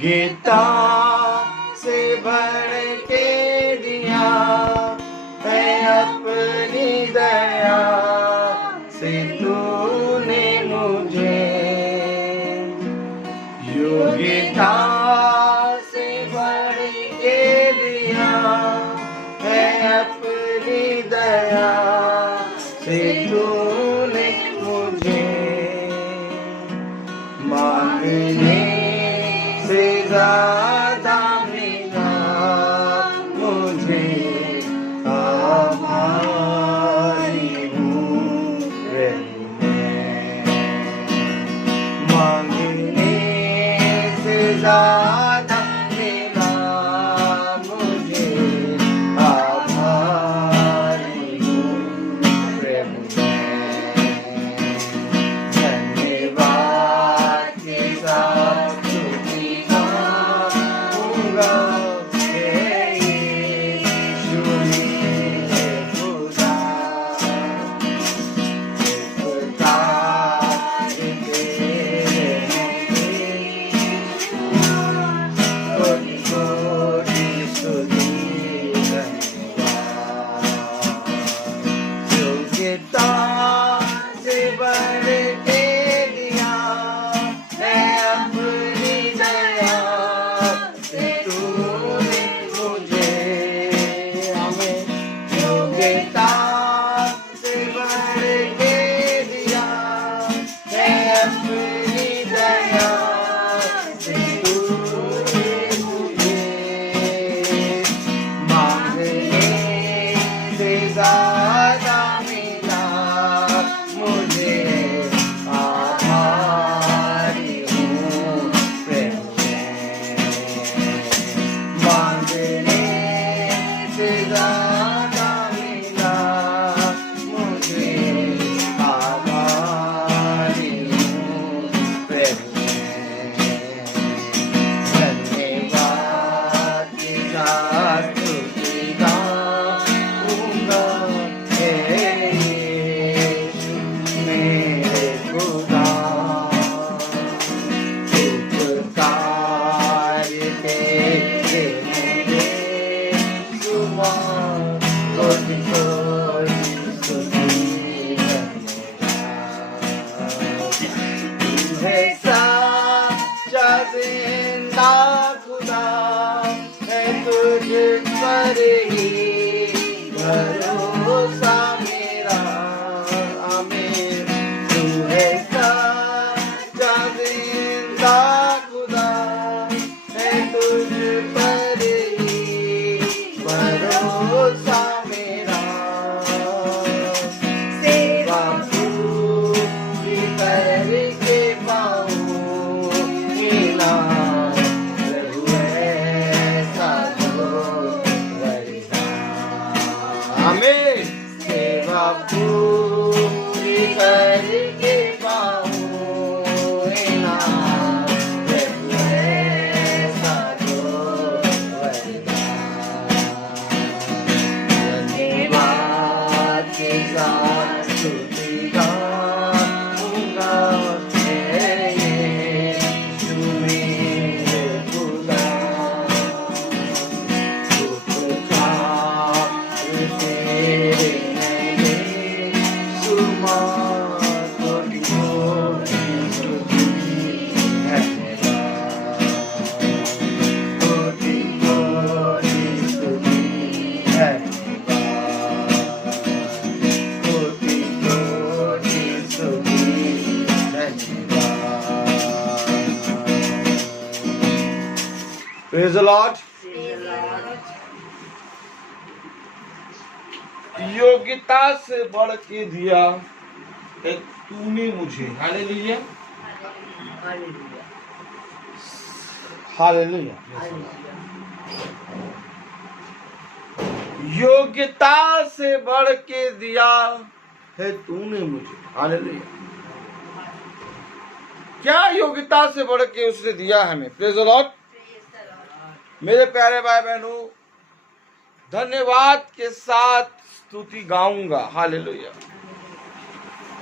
योग्यता से बढ़ के दिया है अपनी दया से तूने मुझे। योग्यता से बढ़ के दिया है अपनी दया से तूने मुझे। मांगने से ज्यादा मिला मुझे, आभारी हूँ प्रभु मैं। मांगने से ज्यादा मिला मुझे, आभारी हूँ प्रभु मैं। धन्यवाद के साथ स्तुति गाऊंगा, हे यीशु मेरे खुदा। उपकार तेरे कोटि कोटि स्तुति धन्यवाद। योग्यता से बढ़ के दिया है अपनी दया से तूने मुझे। हमें योग्यता से बढ़ के दिया है अपनी दया से तूने मुझे। मांगने से ज्यादा मिला मुझे, आभारी हूँ प्रभु मैं। मांगने से ज्यादा मिला मुझे, आभारी हूँ प्रभु मैं। धन्यवाद के साथ स्तुति गाऊंगा, हे यीशु मेरे खुदा। उपकार तेरे मेरे सुबह कोटि कोटि स्तुति धन्यवाद। तू है सच्चा जिंदा खुदा, है तुझ पर ही भरोसा मेरा। आमीन। तू है सच्चा जिंदा खुदा, है तुझ पर ही भरोसा मेरा। सेवा पूरी करके पाऊं इनाम, प्रभु ऐसा दो वरदान। आमीन। सेवा पूरी करके पाऊं इनाम, प्रभु ऐसा दो वरदान। धन्यवाद के साथ स्तुति गाऊंगा, हे यीशु मेरे खुदा। उपकार तेरे मेरे सुबह कोटि कोटि स्तुति धन्यवाद। कोटि कोटि स्तुति धन्यवाद। कोटि कोटि स्तुति धन्यवाद। Praise the Lord. योग्यता से बढ़ के दिया है तूने मुझे। Hallelujah, hallelujah. योग्यता से बढ़ के दिया है तूने मुझे। हालेलुया। क्या योग्यता से बढ़ के उसने दिया हमें। Praise the Lord. मेरे प्यारे भाई बहनों, धन्यवाद के साथ स्तुति गाऊंगा। हालेलुया।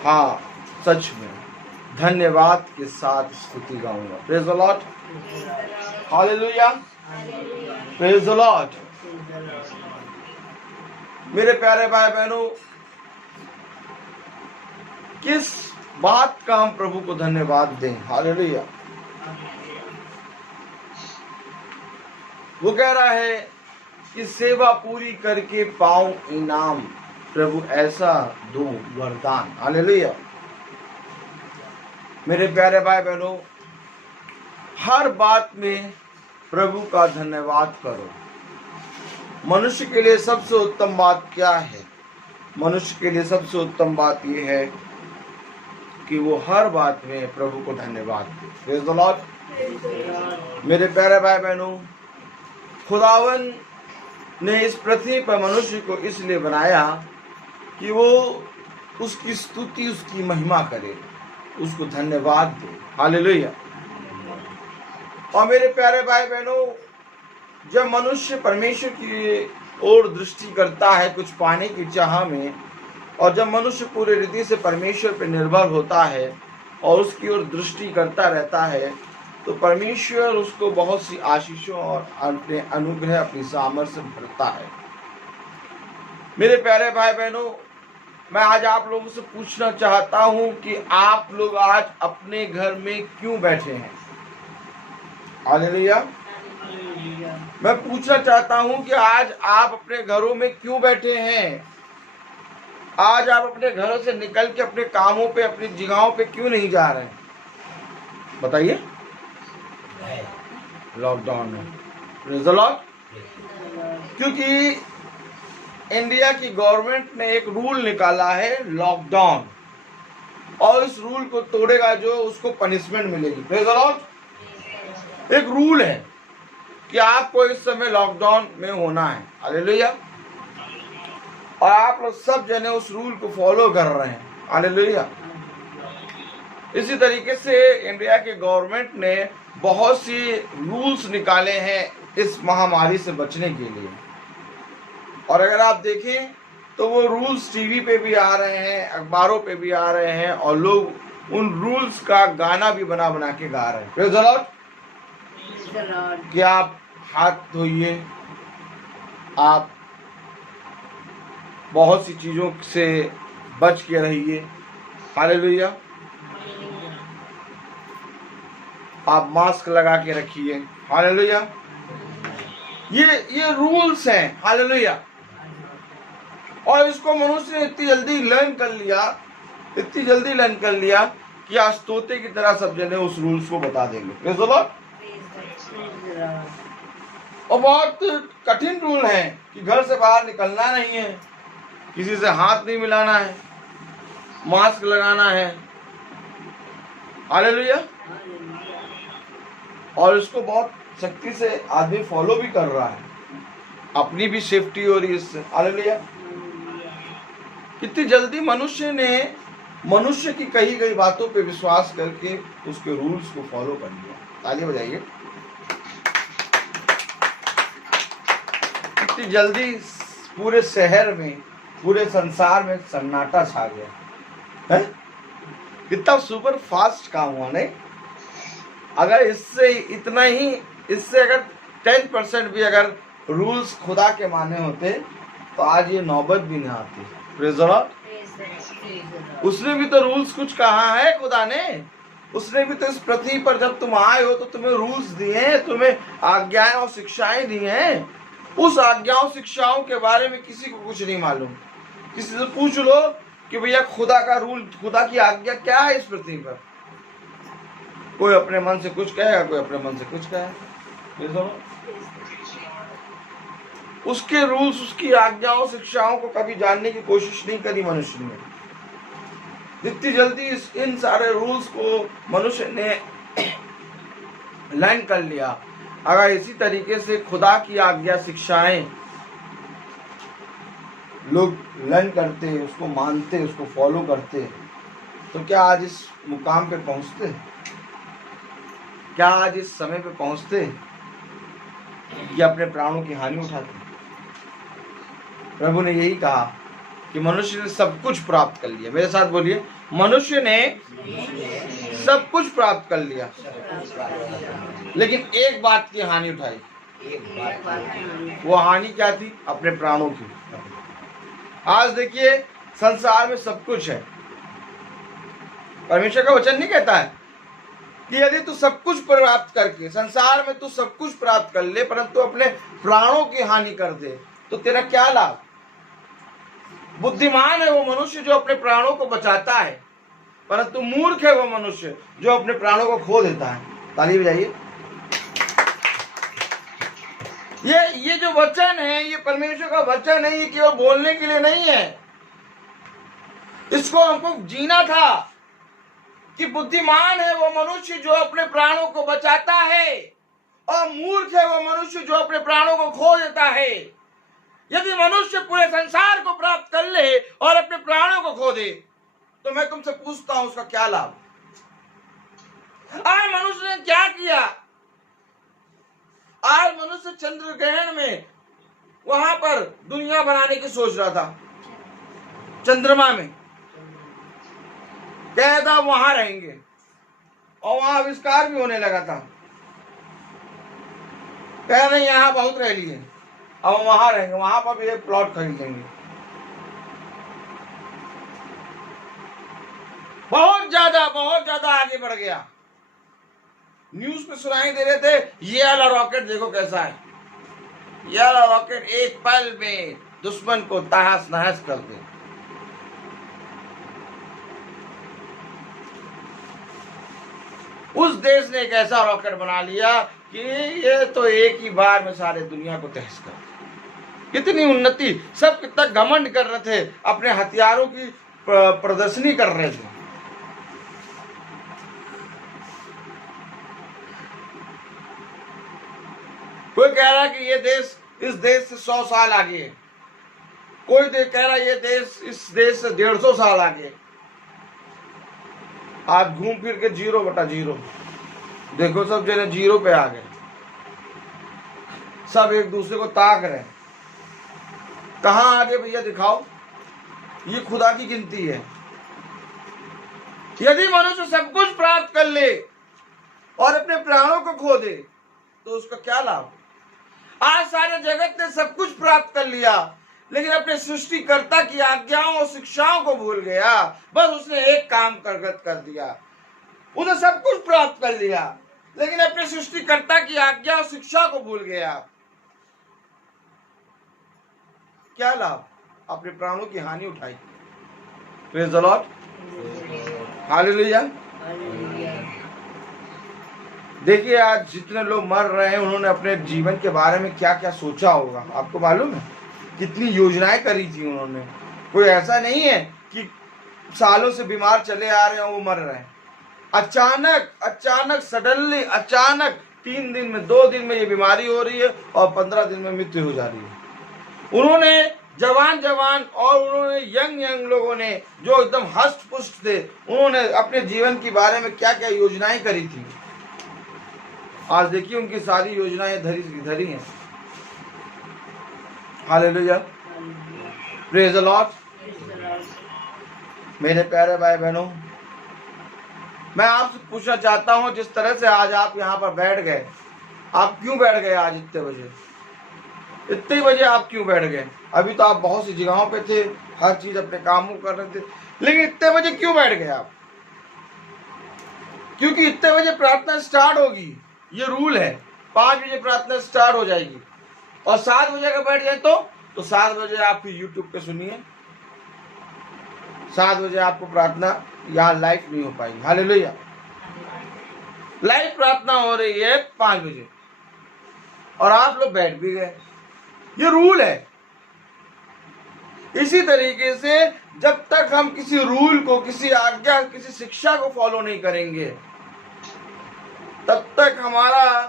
हाँ, सच में धन्यवाद के साथ स्तुति गाऊंगा। Praise the Lord. Hallelujah, praise the Lord. मेरे प्यारे भाई बहनों, किस बात का हम प्रभु को धन्यवाद दें? हालेलुया। वो कह रहा है कि सेवा पूरी करके पाऊं इनाम, प्रभु ऐसा दो वरदान। हालेलुया। मेरे प्यारे भाई बहनों, हर बात में प्रभु का धन्यवाद करो। मनुष्य के लिए सबसे उत्तम बात क्या है? मनुष्य के लिए सबसे उत्तम बात यह है कि वो हर बात में प्रभु को धन्यवाद दे। Praise the Lord. मेरे प्यारे भाई बहनों, खुदावन ने इस पृथ्वी पर मनुष्य को इसलिए बनाया कि वो उसकी स्तुति, उसकी महिमा करे, उसको धन्यवाद दे। हालेलुया। और मेरे प्यारे भाई बहनों, जब मनुष्य परमेश्वर की ओर दृष्टि करता है कुछ पाने की चाह में, और जब मनुष्य पूरे रीति से परमेश्वर पर निर्भर होता है और उसकी ओर दृष्टि करता रहता है, तो परमेश्वर उसको बहुत सी आशीषों और अपने अनुग्रह, अपनी सामर्थ्य से भरता है। मेरे प्यारे भाई बहनों, मैं आज आप लोगों से पूछना चाहता हूं कि आप लोग आज अपने घर में क्यों बैठे हैं? हालेलुया। मैं पूछना चाहता हूं कि आज आप अपने घरों में क्यों बैठे हैं? आज आप अपने घरों से निकल के अपने कामों पे, अपनी जगहों पे क्यों नहीं जा रहे हैं? बताइए। लॉकडाउन है। Praise the Lord. क्योंकि इंडिया की गवर्नमेंट ने एक रूल निकाला है लॉकडाउन, और इस रूल को तोड़ेगा जो, उसको पनिशमेंट मिलेगी। Praise the Lord. एक रूल है कि आपको इस समय लॉकडाउन में होना है। हालेलुया। और आप लोग सब जने उस रूल को फॉलो कर रहे हैं। हालेलुया। इसी तरीके से इंडिया के गवर्नमेंट ने बहुत सी रूल्स निकाले हैं इस महामारी से बचने के लिए। और अगर आप देखें तो वो रूल्स टीवी पे भी आ रहे हैं, अखबारों पे भी आ रहे हैं, और लोग उन रूल्स का गाना भी बना बना के गा रहे हैं। Praise the Lord. कि आप हाथ धोइए, आप बहुत सी चीजों से बच के रहिए। हालेलुया। आप मास्क लगा के रखिए। हालेलुया। ये रूल्स हैं। हालेलुया। और इसको मनुष्य ने इतनी जल्दी लर्न कर लिया कि आज तोते की तरह सब जने उस रूल्स को बता देंगे। Praise the Lord. और बहुत कठिन रूल है कि घर से बाहर निकलना नहीं है, किसी से हाथ नहीं मिलाना है, मास्क लगाना है। हालेलुया। और इसको बहुत सख्ती से आदमी फॉलो भी कर रहा है, अपनी भी सेफ्टी हो रही है इससे। हालेलुया। कितनी जल्दी मनुष्य की कही गई बातों पे विश्वास करके उसके रूल्स को फॉलो कर लिया। ताली बजाइए। कितनी जल्दी पूरे शहर में, पूरे संसार में सन्नाटा छा गया है। कितना सुपर फास्ट काम हुआ नहीं? अगर इससे अगर 10% भी अगर रूल्स खुदा के माने होते तो आज ये नौबत भी नहीं आती। Praise the Lord. उसने भी तो रूल्स कुछ कहा है खुदा ने। उसने भी तो इस पृथ्वी पर जब तुम आए हो तो तुम्हें रूल्स दिए हैं, तुम्हें आज्ञाएं और शिक्षाएं दी हैं। उस आज्ञाओं शिक्षाओं के बारे में किसी को कुछ नहीं मालूम। किसी से पूछ लो कि भैया खुदा का रूल, खुदा की आज्ञा क्या है इस पृथ्वी पर। कोई अपने मन से कुछ कहेगा, कोई अपने मन से कुछ कहेगा। उसके रूल्स, उसकी आज्ञाओं शिक्षाओं को कभी जानने की कोशिश नहीं करी मनुष्य ने। जितनी जल्दी इन सारे रूल्स को मनुष्य ने लर्न कर लिया, अगर इसी तरीके से खुदा की आज्ञा शिक्षाएं लोग लर्न करते, उसको मानते, उसको फॉलो करते, तो क्या आज इस मुकाम पे पहुंचते? क्या आज इस समय पे पहुंचते कि अपने प्राणों की हानि उठाते? प्रभु ने यही कहा कि मनुष्य ने सब कुछ प्राप्त कर लिया। मेरे साथ बोलिए, मनुष्य ने सब कुछ प्राप्त कर लिया, लेकिन एक बात की हानि उठाई। वो हानि क्या थी? अपने प्राणों की। आज देखिए संसार में सब कुछ है। परमेश्वर का वचन नहीं कहता है कि यदि तू सब कुछ प्राप्त करके संसार में तू सब कुछ प्राप्त कर ले परंतु अपने प्राणों की हानि कर दे तो तेरा क्या लाभ? बुद्धिमान है वो मनुष्य जो अपने प्राणों को बचाता है, परंतु मूर्ख है वो मनुष्य जो अपने प्राणों को खो देता है। ताली बजाइए। ये जो वचन है ये परमेश्वर का वचन है, ये केवल बोलने के लिए नहीं है। इसको हमको जीना था कि बुद्धिमान है वो मनुष्य जो अपने प्राणों को बचाता है और मूर्ख है वो मनुष्य जो अपने प्राणों को खो देता है। यदि मनुष्य पूरे संसार को प्राप्त कर ले और अपने प्राणों को खो दे तो मैं तुमसे पूछता हूं उसका क्या लाभ? आज मनुष्य ने क्या किया? आज मनुष्य चंद्र ग्रहण में वहां पर दुनिया बनाने की सोच रहा था। चंद्रमा में कह था वहां रहेंगे और वहां आविष्कार भी होने लगा था। कह नहीं यहां बहुत रह लिए, अब वहां रहेंगे, वहां पर भी एक प्लॉट खरीद लेंगे। बहुत ज्यादा आगे बढ़ गया। न्यूज पे सुनाई दे रहे थे ये वाला रॉकेट देखो कैसा है, ये वाला रॉकेट एक पल में दुश्मन को तहस नहस कर दे। उस देश ने एक ऐसा रॉकेट बना लिया कि ये तो एक ही बार में सारे दुनिया को तहस कर दे। कितनी उन्नति, सब कितना घमंड कर रहे थे, अपने हथियारों की प्रदर्शनी कर रहे थे। कोई कह रहा है कि ये देश इस देश से 100 साल आगे है, कोई कह रहा है ये देश इस देश से 150 साल आगे। आज घूम फिर के 0/0 देखो, सब जने 0 पे आ गए। सब एक दूसरे को ताक रहे हैं। कहां आगे भैया दिखाओ? ये खुदा की गिनती है। यदि मनुष्य सब कुछ प्राप्त कर ले और अपने प्राणों को खो दे तो उसका क्या लाभ? आज सारे जगत ने सब कुछ प्राप्त कर लिया लेकिन अपने सृष्टिकर्ता की आज्ञाओं और शिक्षाओं को भूल गया। बस उसने एक काम करगत कर दिया, उसने सब कुछ प्राप्त कर लिया लेकिन अपने सृष्टिकर्ता की आज्ञा और शिक्षा को भूल गया। क्या लाभ? अपने प्राणों की हानि उठाई। Praise the Lord, hallelujah. देखिए आज जितने लोग मर रहे हैं उन्होंने अपने जीवन के बारे में क्या क्या सोचा होगा, आपको मालूम है? कितनी योजनाएं करी थी उन्होंने। कोई ऐसा नहीं है कि सालों से बीमार चले आ रहे हैं वो मर रहे हैं। अचानक सडनली अचानक 3 दिन में 2 दिन में ये बीमारी हो रही है और 15 दिन में मृत्यु हो जा रही है। उन्होंने जवान और उन्होंने यंग लोगों ने जो एकदम हष्ट पुष्ट थे उन्होंने अपने जीवन के बारे में क्या क्या योजनाएं करी थी। आज देखिए उनकी सारी योजनाएं धरी हैं। Hallelujah, praise the Lord. मेरे प्यारे भाई बहनों, मैं आपसे पूछना चाहता हूं जिस तरह से आज आप यहाँ पर बैठ गए, आप क्यों बैठ गए? आज इतने बजे आप क्यों बैठ गए? अभी तो आप बहुत सी जगहों पे थे, हर चीज अपने कामों कर रहे थे, लेकिन इतने बजे क्यों बैठ गए आप? क्योंकि इतने बजे प्रार्थना स्टार्ट होगी, ये रूल है। 5 बजे प्रार्थना स्टार्ट हो जाएगी और 7 बजे अगर बैठ जाए तो 7 बजे आप फिर यूट्यूब पे सुनिए। 7 बजे आपको प्रार्थना यहाँ लाइव नहीं हो पाएगी। हालेलुया, लाइव प्रार्थना हो रही है 5 बजे और आप लोग बैठ भी गए, ये रूल है। इसी तरीके से जब तक हम किसी रूल को, किसी आज्ञा, किसी शिक्षा को फॉलो नहीं करेंगे तब तक हमारा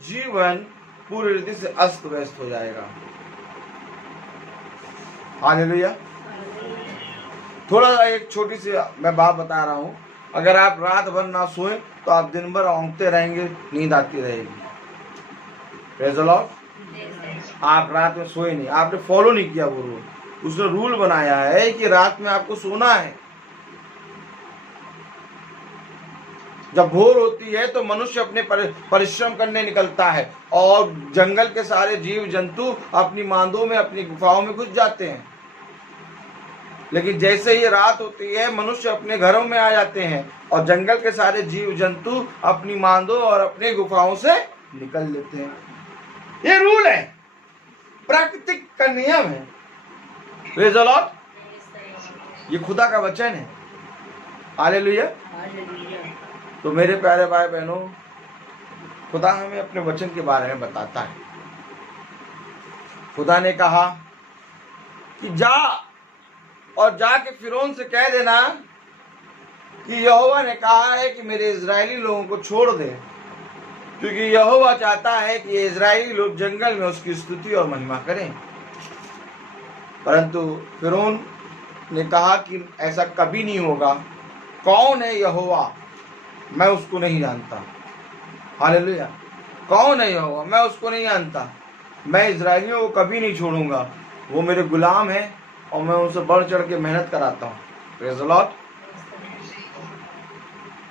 जीवन पूरी रीति से अस्त व्यस्त हो जाएगा। हालेलुया। थोड़ा सा एक छोटी सी मैं बात बता रहा हूं, अगर आप रात भर ना सोए तो आप दिन भर औंकते रहेंगे, नींद आती रहेगी। Praise the Lord. आप रात में सोए नहीं, आपने फॉलो नहीं किया वो रूल। उसने रूल बनाया है कि रात में आपको सोना है। जब भोर होती है तो मनुष्य अपने परिश्रम करने निकलता है और जंगल के सारे जीव जंतु अपनी मांदों में, अपनी गुफाओं में घुस जाते हैं। लेकिन जैसे ही रात होती है मनुष्य अपने घरों में आ जाते हैं और जंगल के सारे जीव जंतु अपनी मांदों और अपने गुफाओं से निकल लेते हैं। ये रूल है, प्राकृतिक का नियम है। Praise the Lord. ये खुदा का वचन है। हालेलुया। तो मेरे प्यारे भाई बहनों, खुदा हमें अपने वचन के बारे में बताता है। खुदा ने कहा कि जा और जाके फिरौन से कह देना कि यहोवा ने कहा है कि मेरे इजरायली लोगों को छोड़ दे, क्योंकि यहोवा चाहता है कि इजरायली लोग जंगल में उसकी स्तुति और महिमा करें। परंतु फिरौन ने कहा कि ऐसा कभी नहीं होगा। कौन है यहोवा, मैं उसको नहीं जानता। हालेलुया। कौन है यहोवा, मैं उसको नहीं जानता। मैं इजरायलियों को कभी नहीं छोड़ूंगा। वो मेरे गुलाम है और मैं उनसे बढ़ चढ़ के मेहनत कराता हूँ। Praise the Lord.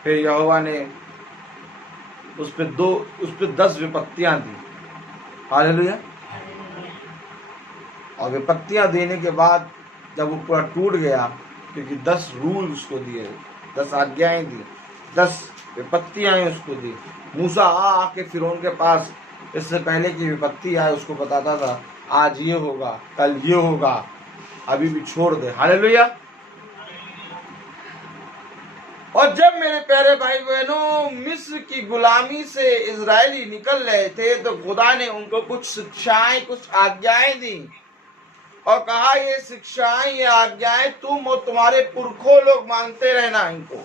फिर यहोवा ने उस पे 10 विपत्तियां दी। हालेलुया। और विपत्तियां देने के बाद जब वो पूरा टूट गया, क्योंकि 10 रूल उसको दिए, 10 आज्ञाएं दी, 10 विपत्तियां उसको दी। मूसा आके फिरौन के पास इससे पहले की विपत्ति आए उसको बताता था, आज ये होगा, कल ये होगा, अभी भी छोड़ दे। हालेलुया। और जब मेरे प्यारे भाई बहनों मिस्र की गुलामी से इजरायली निकल रहे थे तो खुदा ने उनको कुछ शिक्षाएं, कुछ आज्ञाएं दी और कहा ये शिक्षाएं, ये आज्ञाएं तुम और तुम्हारे पुरखों लोग मानते रहना इनको,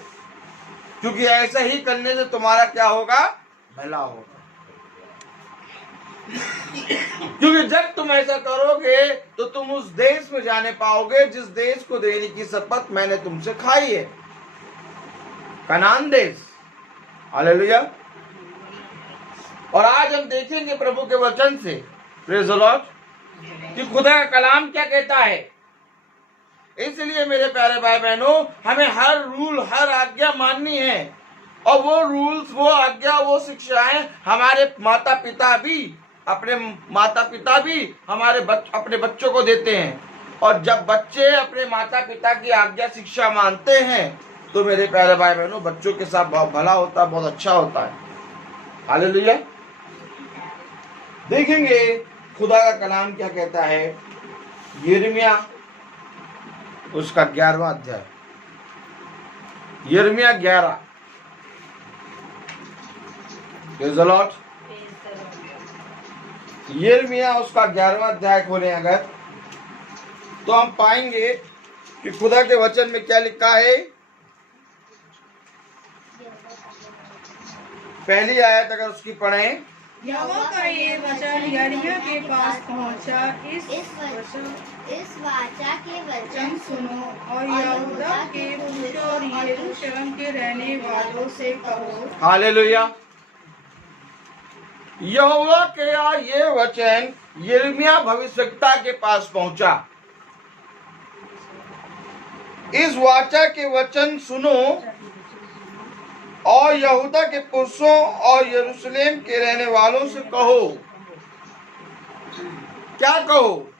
क्योंकि ऐसा ही करने से तुम्हारा क्या होगा, भला होगा। क्योंकि जब तुम ऐसा करोगे तो तुम उस देश में जाने पाओगे जिस देश को देने की शपथ मैंने तुमसे खाई है, कनान देश। हालेलुया। और आज हम देखेंगे प्रभु के वचन से, प्रेज़ द लॉर्ड, कि खुदा का कलाम क्या कहता है। इसलिए मेरे प्यारे भाई बहनों हमें हर रूल, हर आज्ञा माननी है। और वो रूल्स, वो आज्ञा, वो शिक्षाएं हमारे माता पिता भी, अपने माता पिता भी अपने बच्चों को देते हैं। और जब बच्चे अपने माता पिता की आज्ञा शिक्षा मानते हैं तो मेरे प्यारे भाई बहनों बच्चों के साथ बहुत भला होता है, बहुत अच्छा होता है। हालेलुया। देखेंगे खुदा का कलाम क्या कहता है। यिर्मयाह उसका 11वां अध्याय, यिर्मयाह 11। Praise the Lord. यिर्मयाह उसका 11वां अध्याय खोलें अगर, तो हम पाएंगे कि खुदा के वचन में क्या लिखा है। पहली आयत अगर उसकी पढ़ें। यहोवा का ये वचन यिर्मयाह के पास पहुंचा, इस वाचा के वचन सुनो और यहूदा के पुरुषों और यरूशलेम के रहने वालों से कहो। हालेलुया। यहोवा का ये वचन यिर्मयाह भविष्यवक्ता के पास पहुंचा। इस वाचा के वचन सुनो और यहूदा के पुरुषों और यरूशलेम के रहने वालों से कहो। क्या कहो?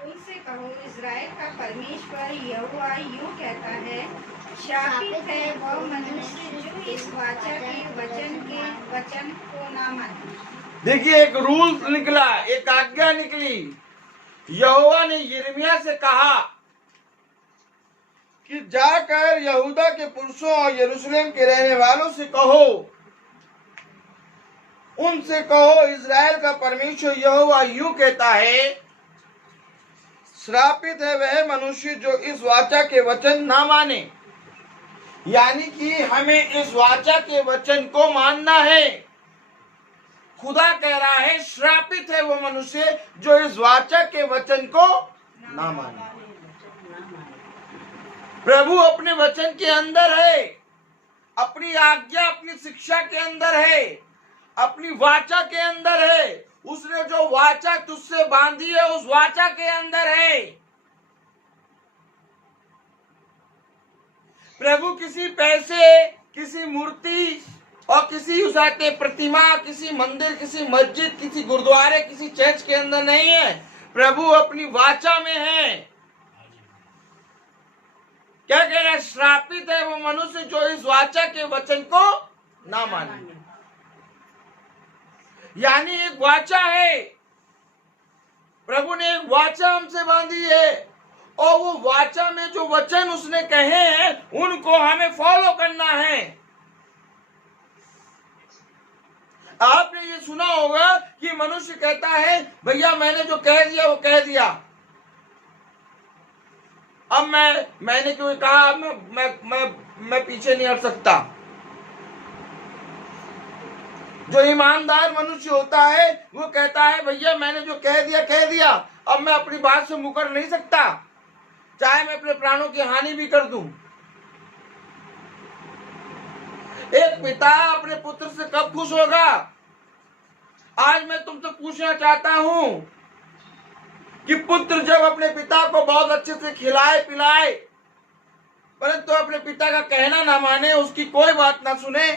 उनसे कहो, इज़राइल का परमेश्वर यहोवा यूं कहता है, शापित है वह मनुष्य जो इस वाचा के वचन को ना माने। देखिए, एक रूल निकला, एक आज्ञा निकली। यहोवा ने यिर्मयाह से कहा कि जाकर यहूदा के पुरुषों और यरूशलेम के रहने वालों से कहो, उनसे कहो, इज़राइल का परमेश्वर यहोवा यूं कहता है, श्रापित है वह मनुष्य जो इस वाचा के वचन ना माने। यानी कि हमें इस वाचा के वचन को मानना है। खुदा कह रहा है श्रापित है वो मनुष्य जो इस वाचा के वचन को ना माने। प्रभु अपने वचन के अंदर है, अपनी आज्ञा, अपनी शिक्षा के अंदर है, अपनी वाचा के अंदर है। उसने जो वाचा तुझसे बांधी है उस वाचा के अंदर है। प्रभु किसी पैसे किसी मूर्ति और किसी उस प्रतिमा, किसी मंदिर, किसी मस्जिद, किसी गुरुद्वारे, किसी चर्च के अंदर नहीं है। प्रभु अपनी वाचा में है। क्या कह रहा है? श्रापित है वो मनुष्य जो इस वाचा के वचन को ना माने। यानी एक वाचा है, प्रभु ने एक वाचा हमसे बांधी है, और वो वाचा में जो वचन उसने कहे हैं उनको हमें फॉलो करना है। आपने ये सुना होगा कि मनुष्य कहता है भैया मैंने जो कह दिया वो कह दिया, अब मैंने क्यों कहा, मैं पीछे नहीं हट सकता। जो ईमानदार मनुष्य होता है वो कहता है भैया मैंने जो कह दिया, अब मैं अपनी बात से मुकर नहीं सकता, चाहे मैं अपने प्राणों की हानि भी कर दूं। एक पिता अपने पुत्र से कब खुश होगा? आज मैं तुमसे पूछना चाहता हूं कि पुत्र जब अपने पिता को बहुत अच्छे से खिलाए पिलाए, परंतु अपने पिता का कहना ना माने, उसकी कोई बात ना सुने,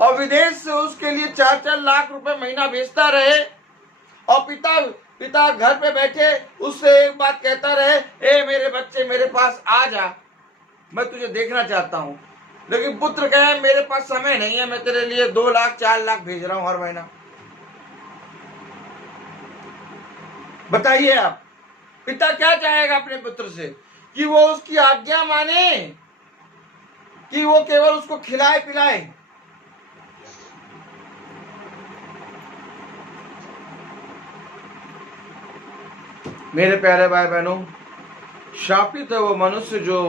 और विदेश से उसके लिए 4-4 लाख रुपए महीना भेजता रहे, और पिता घर पे बैठे उससे एक बात कहता रहे, ए मेरे बच्चे मेरे पास आ जा, मैं तुझे देखना चाहता हूं। लेकिन पुत्र कहे मेरे पास समय नहीं है, मैं तेरे लिए 2 लाख 4 लाख भेज रहा हूं हर महीना। बताइए आप, पिता क्या चाहेगा अपने पुत्र से? कि वो उसकी आज्ञा माने, कि वो केवल उसको खिलाए पिलाए? मेरे प्यारे भाई बहनों, शापित है वो मनुष्य जो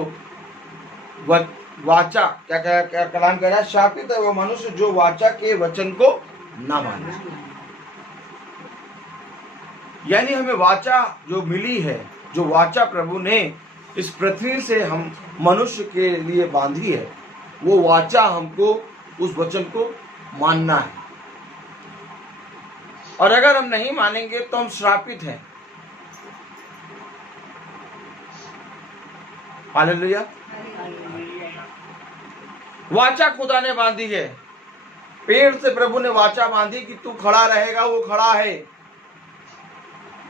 वाचा, क्या कलाम कह रहा है? शापित है वो मनुष्य जो वाचा के वचन को ना माने। यानी हमें वाचा जो मिली है, जो वाचा प्रभु ने इस पृथ्वी से हम मनुष्य के लिए बांधी है, वो वाचा हमको उस वचन को मानना है। और अगर हम नहीं मानेंगे तो हम श्रापित हैं। हालेलुया। वाचा खुदा ने बांधी है। पेड़ से प्रभु ने वाचा बांधी कि तू खड़ा रहेगा, वो खड़ा है।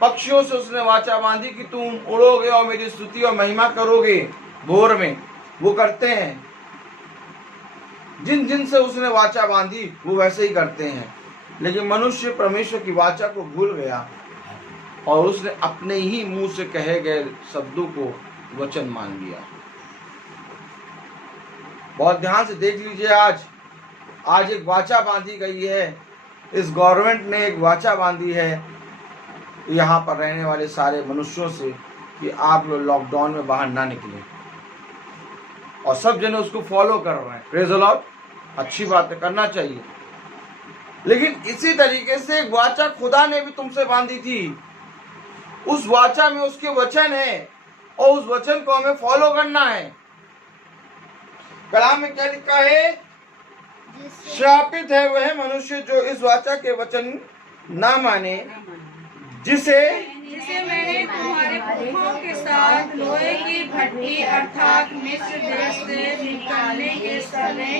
पक्षियों से उसने वाचा बांधी कि तुम उड़ोगे और मेरी स्तुति और महिमा करोगे भोर में, वो करते हैं। जिन जिन से उसने वाचा बांधी वो वैसे ही करते हैं। लेकिन मनुष्य परमेश्वर की वाचा को भूल गया और उसने अपने ही मुंह से कहे गए शब्दों को वचन मान लिया। बहुत ध्यान से देख लीजिए, आज एक वाचा बांधी गई है। इस गवर्नमेंट ने एक वाचा बांधी है यहाँ पर रहने वाले सारे मनुष्यों से कि आप लोग लॉकडाउन में बाहर ना निकले, और सब जने उसको फॉलो कर रहे हैं। प्रेज़ द लॉर्ड, अच्छी बात है, करना चाहिए। लेकिन इसी तरीके से एक वाचा खुदा ने भी तुमसे बांधी थी। उस वाचा में उसके वचन है और उस वचन को हमें फॉलो करना है। कलाम में क्या लिखा है? श्रापित है वह मनुष्य जो इस वाचा के वचन ना माने, जिसे मैंने तुम्हारे पुरखों के साथ लोहे की भट्टी अर्थात मिस्र देश से निकालने के समय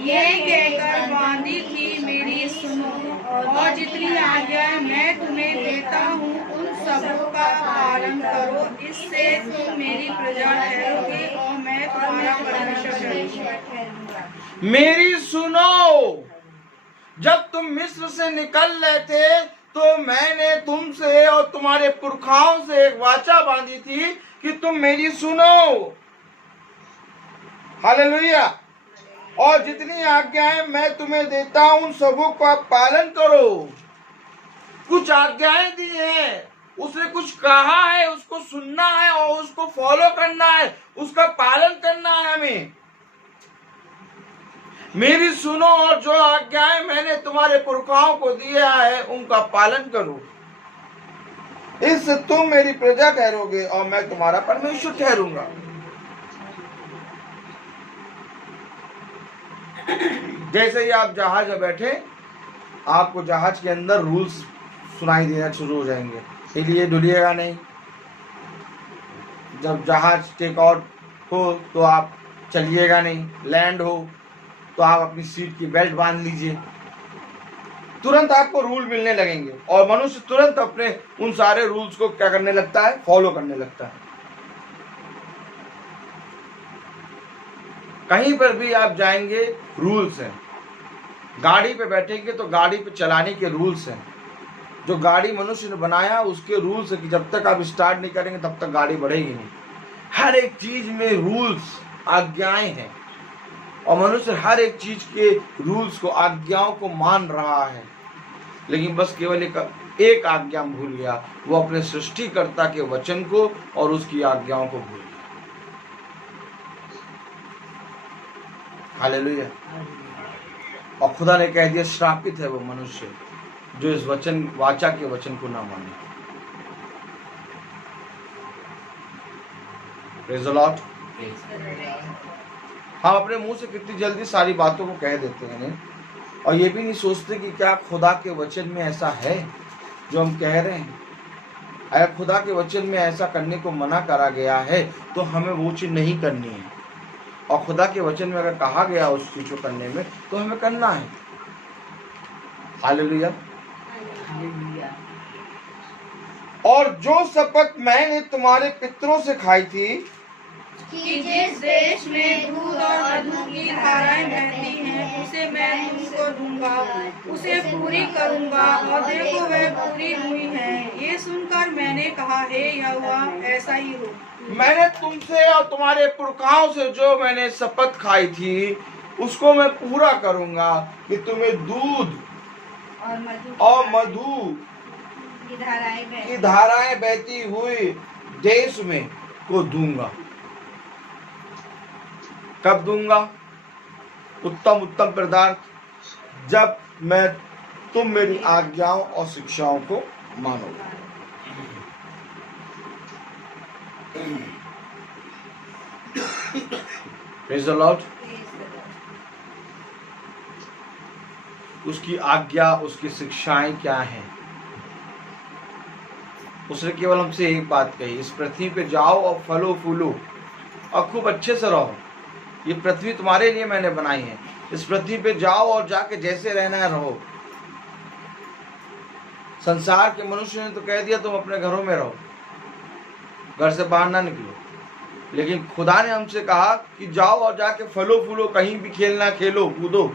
ये कहकर बांधी थी, मेरी सुनो और जितनी आज्ञाएं मैं तुम्हें देता हूँ उन सबों का पालन करो, इससे तुम मेरी प्रजा ठहरोगे और मैं तुम्हारा परमेश्वर ठहरूंगा। मेरी सुनो, जब तुम मिस्र से निकल रहे थे तो मैंने तुमसे और तुम्हारे पुरखाओं से एक वाचा बांधी थी कि तुम मेरी सुनो। हालेलुया। और जितनी आज्ञाएं मैं तुम्हें देता हूं उन सबों का पालन करो। कुछ आज्ञाएं दी हैं, उसने कुछ कहा है, उसको सुनना है और उसको फॉलो करना है, उसका पालन करना है हमें। मेरी सुनो और जो आज्ञाएं मैंने तुम्हारे पुरखाओं को दिया है उनका पालन करो, इससे तुम मेरी प्रजा ठहरोगे और मैं तुम्हारा परमेश्वर ठहरूंगा। जैसे ही आप जहाज में बैठे, आपको जहाज के अंदर रूल्स सुनाई देना शुरू हो जाएंगे। इसलिए डुलिएगा नहीं। जब जहाज टेक आउट हो तो आप चलिएगा नहीं, लैंड हो तो आप अपनी सीट की बेल्ट बांध लीजिए। तुरंत आपको रूल मिलने लगेंगे और मनुष्य तुरंत अपने उन सारे रूल्स को क्या करने लगता है, फॉलो करने लगता है। कहीं पर भी आप जाएंगे रूल्स हैं। गाड़ी पे बैठेंगे तो गाड़ी पे चलाने के रूल्स हैं। जो गाड़ी मनुष्य ने बनाया उसके रूल्स है कि जब तक आप स्टार्ट नहीं करेंगे तब तक गाड़ी बढ़ेगी नहीं। हर एक चीज में रूल्स, आज्ञाएं हैं और मनुष्य हर एक चीज के रूल्स को, आज्ञाओं को मान रहा है, लेकिन बस केवल एक आज्ञा भूल गया, वो अपने सृष्टिकर्ता के वचन को और उसकी आज्ञाओं को भूल गया। हालेलुया। और खुदा ने कह दिया श्रापित है वो मनुष्य जो इस वचन, वाचा के वचन को ना माने। Praise the Lord. हम अपने मुंह से कितनी जल्दी सारी बातों को कह देते हैं और ये भी नहीं सोचते कि क्या खुदा के वचन में ऐसा है जो हम कह रहे हैं। अगर खुदा के वचन में ऐसा करने को मना करा गया है तो हमें वो चीज नहीं करनी है, और खुदा के वचन में अगर कहा गया उस चीज को करने में तो हमें करना है। हालेलुया। और जो शपथ मैंने तुम्हारे पितरों से खाई थी कि जिस देश में दूध और मधु की धाराएं बहती हैं, उसे मैं तुमको दूंगा, उसे पूरी करूंगा, और देखो वह पूरी हुई है। ये सुनकर मैंने कहा, हे यहोवा, ऐसा ही हो। मैंने तुमसे और तुम्हारे पुरखाओं से जो मैंने शपथ खाई थी उसको मैं पूरा करूंगा कि तुम्हें दूध और मधु की धाराएं बहती हुई देश में को दूंगा। कब दूंगा? उत्तम उत्तम पदार्थ जब तुम मेरी आज्ञाओं और शिक्षाओं को मानोगे। Praise the Lord. उसकी आज्ञा, उसकी शिक्षाएं क्या हैं? उसने केवल हमसे एक बात कही, इस पृथ्वी पे जाओ और फलो फूलो और खूब अच्छे से रहो। ये पृथ्वी तुम्हारे लिए मैंने बनाई है। इस पृथ्वी पे जाओ और जाके जैसे रहना है रहो। संसार के मनुष्य ने तो कह दिया तुम अपने घरों में रहो, घर से बाहर ना निकलो, लेकिन खुदा ने हमसे कहा कि जाओ और जाके फलो फूलो, कहीं भी खेलना खेलो कूदो।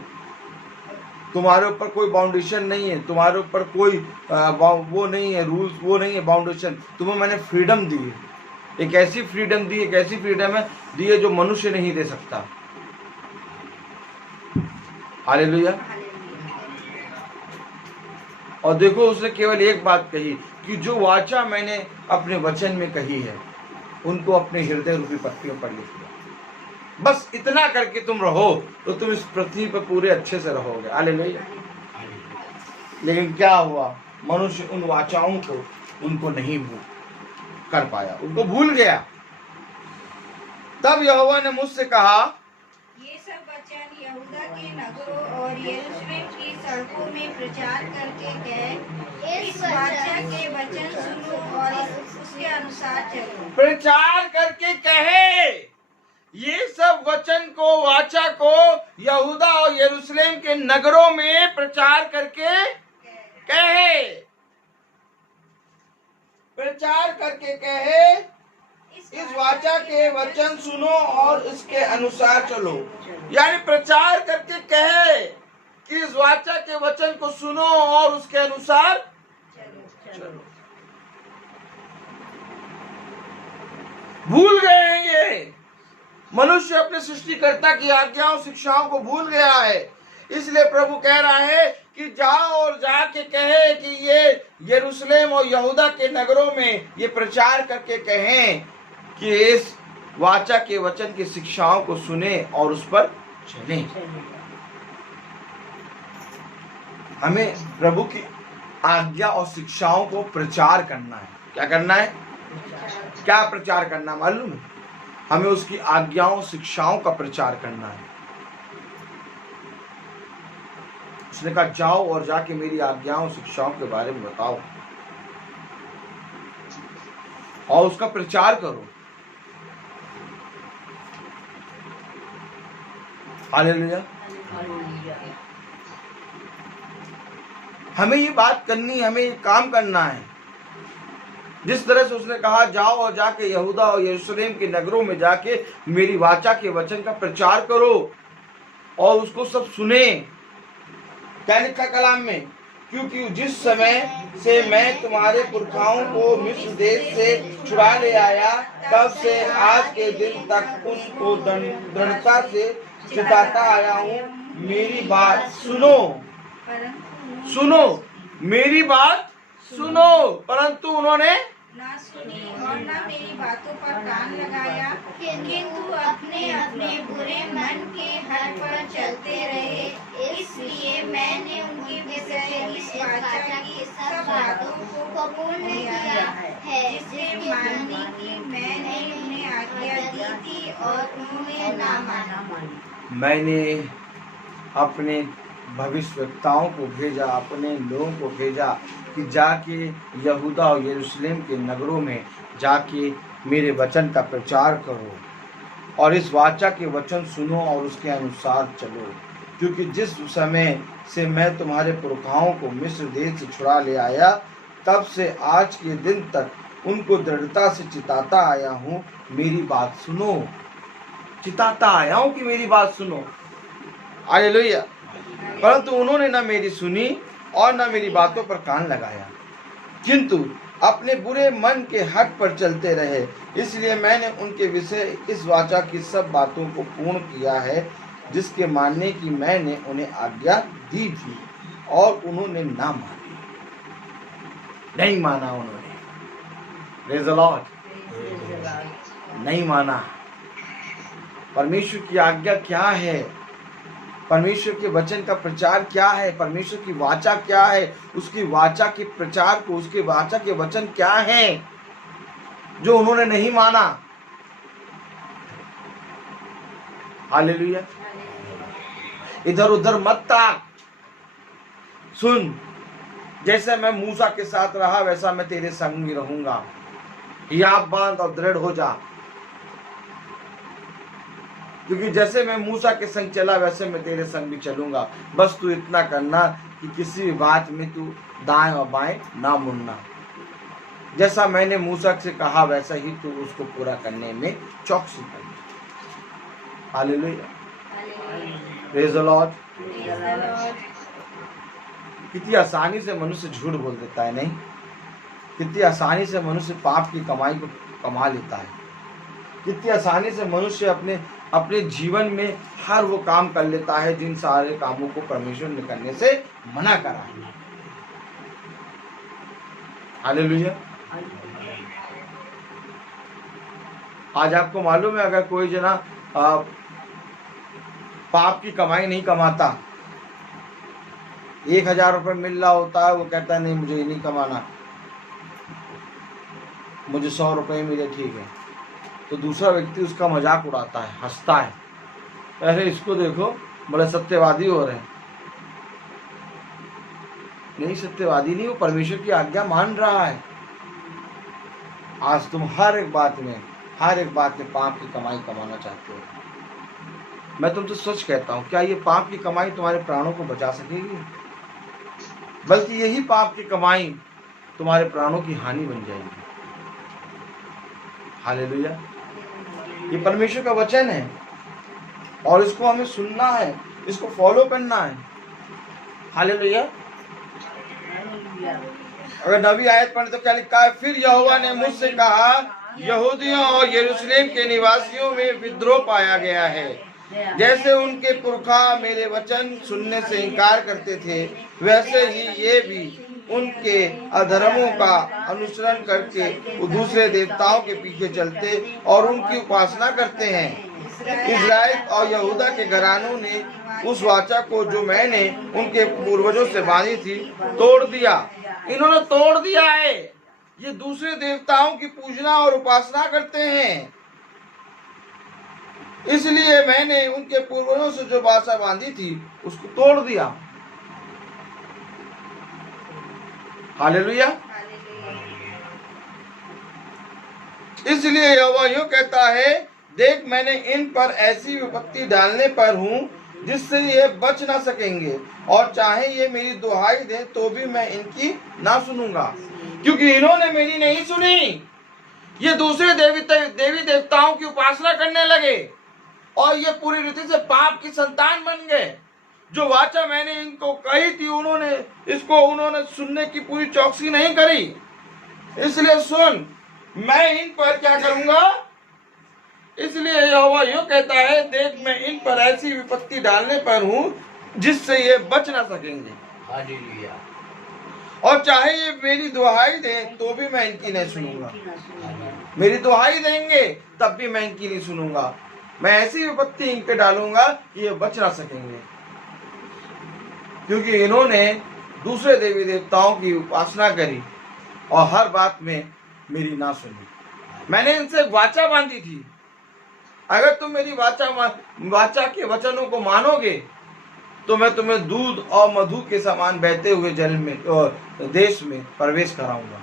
तुम्हारे ऊपर कोई बाउंडेशन नहीं है, तुम्हारे ऊपर कोई वो नहीं है, रूल्स वो नहीं है, बाउंडेशन। तुम्हें मैंने फ्रीडम दी है, एक ऐसी फ्रीडम दी, एक ऐसी फ्रीडम है दी है जो मनुष्य नहीं दे सकता। हालेलुया। और देखो उसने केवल एक बात कही कि जो वाचा मैंने अपने वचन में कही है उनको अपने हृदय रूपी पत्तियों पर लिख लो। बस इतना करके तुम रहो तो तुम इस पृथ्वी पर पूरे अच्छे से रहोगे। हालेलुया। लेकिन क्या हुआ? मनुष्य उन वाचाओं को उनको नहीं कर पाया, उनको भूल गया। तब यहोवा ने मुझसे कहा, ये सब वचन यहूदा के नगरों और यरूशलेम की सड़कों में प्रचार करके कह, इस वाचा के वचन सुनो और उसके अनुसार चलो। प्रचार करके कहे, ये सब वचन को, वाचा को यहूदा और यरूशलेम के नगरों में प्रचार करके कहे, प्रचार करके कहे, इस वाचा के वचन सुनो और इसके अनुसार चलो। यानी प्रचार करके कहे कि इस वाचा के वचन को सुनो और उसके अनुसार चलो। भूल गए हैं ये मनुष्य, अपने सृष्टिकर्ता की आज्ञाओं शिक्षाओं को भूल गया है। इसलिए प्रभु कह रहा है कि जाओ और जाके कहे कि ये यरूशलेम और यहूदा के नगरों में ये प्रचार करके कहें कि इस वाचा के वचन की शिक्षाओं को सुने और उस पर चलें। हमें प्रभु की आज्ञा और शिक्षाओं को प्रचार करना है। क्या करना है? क्या प्रचार करना मालूम है? हमें उसकी आज्ञाओं शिक्षाओं का प्रचार करना है। उसने कहा जाओ और जाके मेरी आज्ञाओं शिक्षाओं के बारे में बताओ और उसका प्रचार करो। हालेलुया। हमें ये बात करनी, हमें ये काम करना है। जिस तरह से उसने कहा जाओ और जाके यहूदा और यरूशलेम के नगरों में जाके मेरी वाचा के वचन का प्रचार करो और उसको सब सुने। क्या लिखा कलाम में? क्योंकि जिस समय से मैं तुम्हारे पुरखाओं को मिस्र देश से छुड़ा ले आया, तब से आज के दिन तक उनको दृढ़ता से चिताता आया हूँ, मेरी बात सुनो। सुनो, मेरी बात सुनो। परंतु उन्होंने ना सुनी और ना मेरी बातों पर कान लगाया, किंतु अपने अपने बुरे मन के हट पर चलते रहे। इसलिए मैंने उनके विषय इस वाचा की सब बातों को पूर्ण किया है, जिसे मानने की मैंने उन्हें आज्ञा दी थी और उन्होंने ना माना। मैंने अपने भविष्यवक्ताओं को भेजा, अपने लोगों को भेजा कि जाके यहूदा और यरूशलेम के नगरों में जाके मेरे वचन का प्रचार करो और इस वाचा के वचन सुनो और उसके अनुसार चलो। क्योंकि जिस समय से मैं तुम्हारे पुरखाओं को मिस्र देश से छुड़ा ले आया, तब से आज के दिन तक उनको दृढ़ता से चिताता आया हूँ, मेरी बात सुनो। चिताता आया हूँ कि मेरी बात सुनो। हालेलुया। परंतु उन्होंने न मेरी सुनी और न मेरी बातों पर कान लगाया, किंतु अपने बुरे मन के हट पर चलते रहे। इसलिए मैंने उनके विषय इस वाचा की सब बातों को पूर्ण किया है, जिसके मानने की मैंने उन्हें आज्ञा दी थी और उन्होंने ना मानी। नहीं माना उन्होंने। Praise the Lord. नहीं माना। परमेश्वर की आज्ञा क्या है? परमेश्वर के वचन का प्रचार क्या है? परमेश्वर की वाचा क्या है? उसकी वाचा के प्रचार को, उसके वाचा के वचन क्या है जो उन्होंने नहीं माना? हालेलुया। इधर उधर मत ताक। सुन, जैसे मैं मूसा के साथ रहा वैसा मैं तेरे संग में रहूंगा। हियाव बांध और दृढ़ हो जा, क्योंकि जैसे मैं मूसा के संग चला वैसे मैं तेरे संग भी चलूंगा। बस तू इतना करना कि किसी भी बात में तू दाएं और बाएं ना मुड़ना। जैसा मैंने मूसा से कहा वैसा ही तू उसको पूरा करने में चौकसी करना। हालेलुया। Praise the Lord. कितनी आसानी से मनुष्य झूठ बोल देता है, नहीं? कितनी आसानी से मनुष्य पाप की कमाई को कमा लेता है। कितनी आसानी से मनुष्य अपने जीवन में हर वो काम कर लेता है जिन सारे कामों को परमेश्वर ने करने से मना करा है। हालेलुया। आज आपको मालूम है, अगर कोई जना पाप की कमाई नहीं कमाता, 1000 रुपये मिल रहा होता है, वो कहता है नहीं मुझे ये नहीं कमाना, मुझे 100 रुपये मिले ठीक है, तो दूसरा व्यक्ति उसका मजाक उड़ाता है, हंसता है, अरे इसको देखो बड़े सत्यवादी हो रहे हैं। नहीं, सत्यवादी नहीं, वो परमेश्वर की आज्ञा मान रहा है। आज तुम हर एक बात में पाप की कमाई कमाना चाहते हो। मैं तुमसे सच कहता हूं, क्या ये पाप की कमाई तुम्हारे प्राणों को बचा सकेगी? बल्कि यही पाप की कमाई तुम्हारे प्राणों की हानि बन जाएगी। हालेलुया। ये परमेश्वर का वचन है और इसको हमें सुनना है, इसको फॉलो करना है। हालेलुया। अगर नबी आयत पढ़े तो क्या लिखा है? फिर यहोवा ने मुझसे कहा, यहूदियों और यरूशलेम के निवासियों में विद्रोह पाया गया है। जैसे उनके पुरखा मेरे वचन सुनने से इनकार करते थे, वैसे ही ये भी उनके अधर्मों का अनुसरण करके दूसरे देवताओं के पीछे चलते और उनकी उपासना करते हैं। इस्राएल और यहूदा के घरानों ने उस वाचा को जो मैंने उनके पूर्वजों से बांधी थी तोड़ दिया। इन्होंने तोड़ दिया है। ये दूसरे देवताओं की पूजना और उपासना करते हैं। इसलिए मैंने उनके पूर्वजों से जो वाचा बांधी थी उसको तोड़ दिया। हालेलुया। इसलिए यहोवा यूं कहता है, देख मैंने इन पर ऐसी विपत्ति डालने पर हूँ जिससे ये बच ना सकेंगे, और चाहे ये मेरी दुहाई दे तो भी मैं इनकी ना सुनूंगा, क्योंकि इन्होंने मेरी नहीं सुनी। ये दूसरे देवी देवताओं की उपासना करने लगे और ये पूरी रीति से पाप की संतान बन गए। जो वाचा मैंने इनको कही थी, उन्होंने सुनने की पूरी चौकसी नहीं करी। इसलिए सुन, मैं इन पर क्या करूंगा। इसलिए यहोवा यूं कहता है, देख मैं इन पर ऐसी विपत्ति डालने पर हूं जिससे ये बच ना सकेंगे। हालेलुया। और चाहे ये मेरी दुहाई दें तो भी मैं इनकी नहीं सुनूंगा। मेरी दुहाई देंगे तब भी मैं इनकी नहीं सुनूंगा। मैं ऐसी विपत्ति इन पे डालूंगा कि ये बच ना सकेंगे, क्योंकि इन्होंने दूसरे देवी देवताओं की उपासना करी और हर बात में मेरी ना सुनी। मैंने इनसे वाचा बांधी थी, अगर तुम मेरी वाचा के वचनों को मानोगे तो मैं तुम्हें दूध और मधु के समान बहते हुए जल में और देश में प्रवेश कराऊंगा।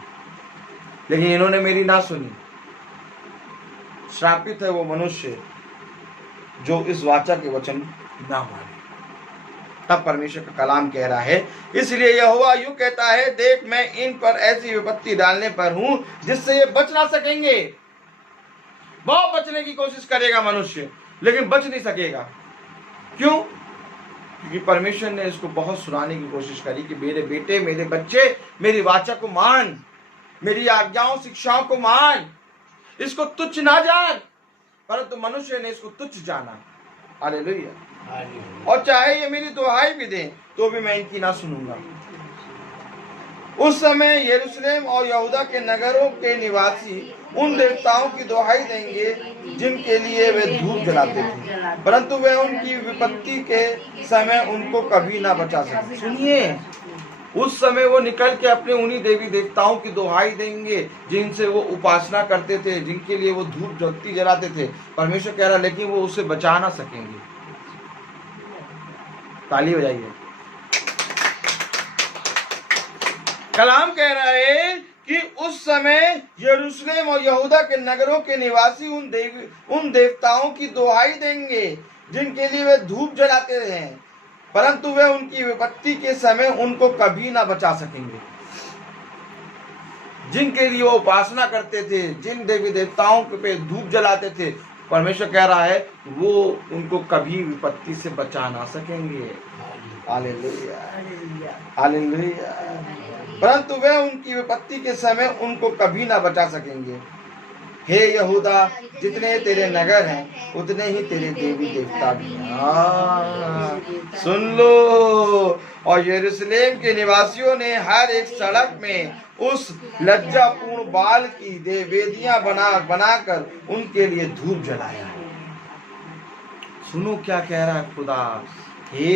लेकिन इन्होंने मेरी ना सुनी। श्रापित है वो मनुष्य जो इस वाचा के वचन ना माने। तब परमेश्वर का कलाम कह रहा है, इसलिए यहोवा यूं कहता है, देख मैं इन पर ऐसी विपत्ति डालने पर हूं जिससे ये बच ना सकेंगे। बहुत बचने की कोशिश करेगा मनुष्य, लेकिन बच नहीं सकेगा। क्यों? क्योंकि परमेश्वर ने इसको बहुत सुनाने की कोशिश करी कि मेरे बेटे, मेरे बच्चे, मेरी वाचा को मान, मेरी आज्ञाओं शिक्षाओं को मान, इसको तुच्छ ना जान। परंतु मनुष्य ने इसको तुच्छ जाना। हालेलुया। और चाहे ये मेरी दुहाई भी दें तो भी मैं इनकी ना सुनूंगा। उस समय यरूशलेम और यहूदा के नगरों के निवासी उन देवताओं की दुहाई देंगे जिनके लिए वे धूप जलाते थे, परंतु वे उनकी विपत्ति के समय उनको कभी ना बचा सके। सुनिए, उस समय वो निकल के अपने उन्हीं देवी देवताओं की दुहाई देंगे जिनसे वो उपासना करते थे, जिनके लिए वो धूप ज्योति जलाते थे। परमेश्वर कह रहा, लेकिन वो उसे बचा ना सकेंगे। ताली बजाइए। कलाम कह रहा है कि उस समय यरूशलेम और यहूदा के नगरों के निवासी उन देवताओं की दुहाई देंगे जिनके लिए वे धूप जलाते हैं, परंतु वे उनकी विपत्ति के समय उनको कभी ना बचा सकेंगे। जिनके लिए वो उपासना करते थे, जिन देवी देवताओं पे धूप जलाते थे, परमेश्वर कह रहा है वो उनको कभी विपत्ति से बचा ना सकेंगे। Hallelujah, hallelujah. परंतु वे उनकी विपत्ति के समय उनको कभी ना बचा सकेंगे। हे यहूदा, जितने तेरे नगर हैं उतने ही तेरे देवी देवता भी हैं। सुन लो। और यरूशलेम के निवासियों ने हर एक सड़क में उस लज्जापूर्ण बाल की वेदियां बनाकर उनके लिए धूप जलाया। सुनो क्या कह रहा है खुदा। हे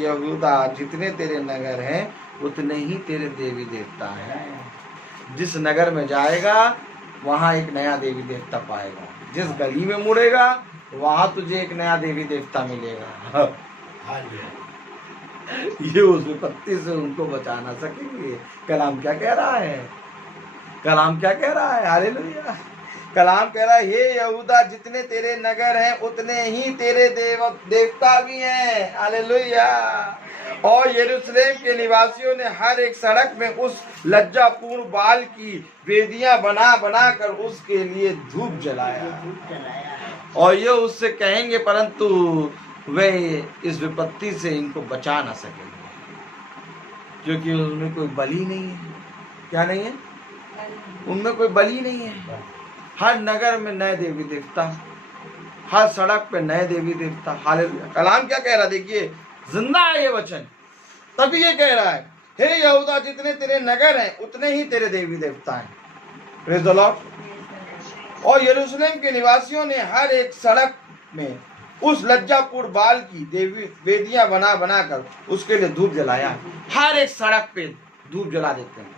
यहूदा, जितने तेरे नगर हैं उतने ही तेरे देवी देवता हैं। जिस नगर में जाएगा वहां एक नया देवी देवता पाएगा। जिस गली में मुड़ेगा वहां तुझे एक नया देवी देवता मिलेगा। ये उस विपत्ति से उनको बचा ना सकेंगे। कलाम क्या कह रहा है? कलाम क्या कह रहा है? हालेलुया। कलाम कह रहा है, हे यहूदा, जितने तेरे नगर हैं उतने ही तेरे देवता भी हैं। हालेलुया। और यरूशलेम के निवासियों ने हर एक सड़क में उस लज्जापूर्ण बाल की वेदियां बना कर उसके लिए धूप जलाया। और ये उससे कहेंगे, परंतु वे इस विपत्ति से इनको बचा ना सकेंगे, क्योंकि उनमें कोई बलि नहीं है। क्या नहीं है? उनमें कोई बलि नहीं है। हर नगर में नए देवी देवता, हर सड़क पे नए देवी देवता। हालेलुया। कलाम क्या कह रहा, देखिए, जिंदा है ये वचन। तभी ये कह रहा है, हे यहूदा, जितने तेरे नगर हैं उतने ही तेरे देवी देवता हैं। Praise the Lord. और यरूशलेम के निवासियों ने हर एक सड़क में उस लज्जापूर्ण बाल की वेदियां बना कर उसके लिए धूप जलाया। हर एक सड़क पे धूप जला देते हैं।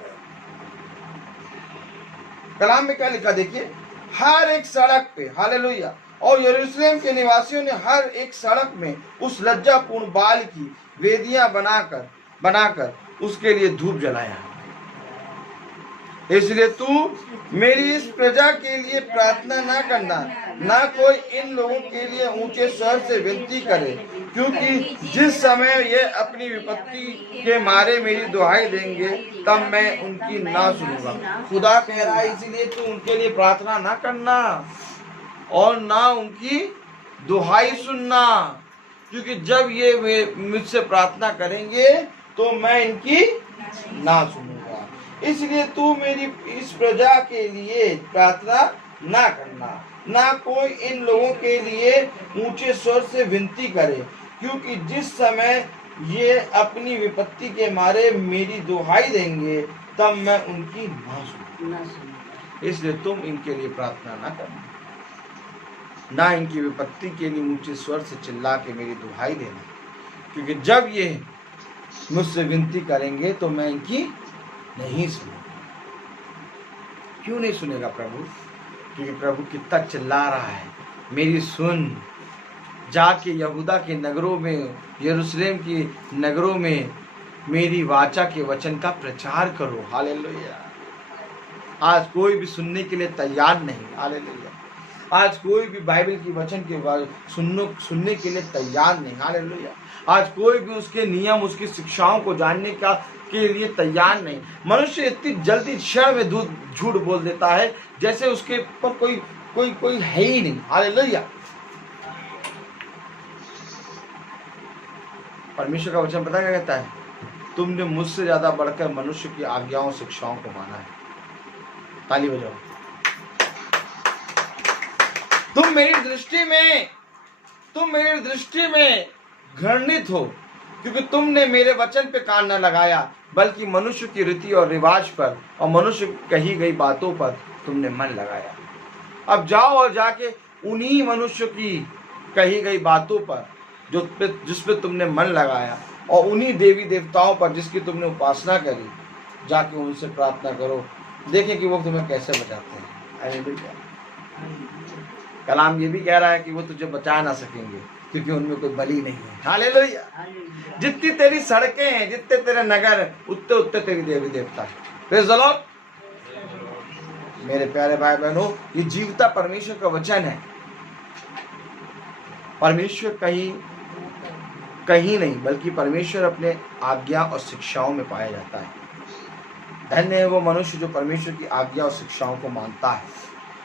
कलाम में क्या लिखा देखिए, हर एक सड़क पे। हालेलुया। और यरूशलेम के निवासियों ने हर एक सड़क में उस लज्जापूर्ण बाल की वेदियां बनाकर उसके लिए धूप जलाया। इसलिए तू मेरी इस प्रजा के लिए प्रार्थना ना करना, ना कोई इन लोगों के लिए ऊंचे स्वर से विनती करे, क्योंकि जिस समय ये अपनी विपत्ति के मारे मेरी दुहाई देंगे तब मैं उनकी ना सुनूंगा। खुदा कह रहा है इसीलिए तू उनके लिए प्रार्थना ना करना और ना उनकी दुहाई सुनना, क्योंकि जब ये मुझसे प्रार्थना करेंगे तो मैं इनकी ना सुनूंगा। इसलिए तू मेरी इस प्रजा के लिए प्रार्थना ना करना, ना कोई इन लोगों के लिए ऊंचे स्वर से विनती करे, क्योंकि जिस समय ये अपनी विपत्ति के मारे मेरी दुहाई देंगे तब मैं उनकी ना सुनूंगा। इसलिए तुम इनके लिए प्रार्थना ना करना, ना इनकी विपत्ति के लिए ऊंचे स्वर से चिल्ला के मेरी दुहाई देना, क्योंकि जब ये मुझसे विनती करेंगे तो मैं इनकी नहीं सुनूंगा। क्यों नहीं सुनेगा प्रभु? क्योंकि प्रभु कितना चिल्ला रहा है, मेरी सुन, जाके यहूदा के नगरों में, यरूशलेम की नगरों में मेरी वाचा के वचन का प्रचार करो। हालेलुया। आज कोई भी सुनने के लिए तैयार नहीं। हालेलुया। आज कोई भी बाइबल की वचन के सुनने के लिए तैयार नहीं। हालेलुया। आज कोई भी उसके नियम, उसकी शिक्षाओं को जानने के लिए तैयार नहीं। मनुष्य इतनी जल्दी क्षण में झूठ बोल देता है जैसे उसके पर कोई है ही नहीं। हालेलुया। परमेश्वर का वचन पता क्या कहता है? तुमने मुझसे ज्यादा बढ़कर मनुष्य की आज्ञाओं शिक्षाओं को माना है। ताली बजाओ। तुम मेरी दृष्टि में घृणित हो, क्योंकि तुमने मेरे वचन पे कान न लगाया, बल्कि मनुष्य की रीति और रिवाज पर और मनुष्य की कही गई बातों पर तुमने मन लगाया। अब जाओ और जाके उन्हीं मनुष्य की कही गई बातों पर जिस पे तुमने मन लगाया और उन्हीं देवी देवताओं पर जिसकी तुमने उपासना करी, जाके उनसे प्रार्थना करो, देखें कि वो तुम्हें कैसे बचाते हैं। हालेलुया। कलाम ये भी कह रहा है कि वो तुझे बचा ना सकेंगे, क्योंकि उनमें कोई बलि नहीं है। हालेलुया। जितनी तेरी सड़कें हैं, जितने तेरे नगर, उतने तेरी देवी देवता है। Praise the Lord. मेरे प्यारे भाई बहनों, ये जीवता परमेश्वर का वचन है। परमेश्वर कहीं नहीं, बल्कि परमेश्वर अपने आज्ञा और शिक्षाओं में पाया जाता है। धन्य है वो मनुष्य जो परमेश्वर की आज्ञा और शिक्षाओं को मानता है,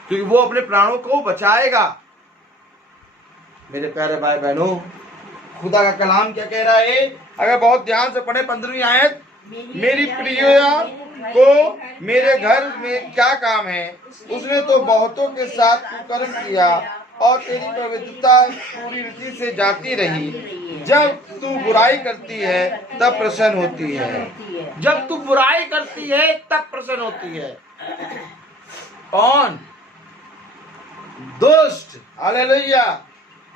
क्योंकि वो अपने प्राणों को बचाएगा। मेरे प्यारे भाई बहनों, खुदा का कलाम क्या कह रहा है? अगर बहुत ध्यान से पढ़े 15वीं आयत, मेरी प्रिया को मेरे घर में क्या काम है? उसने तो बहुतों के साथ कुकर्म किया और तेरी पवित्रता पूरी रीति से जाती रही। जब तू बुराई करती है तब प्रसन्न होती है। जब तू बुराई करती है तब प्रसन्न होती है। कौन? दुष्ट। हालेलुया।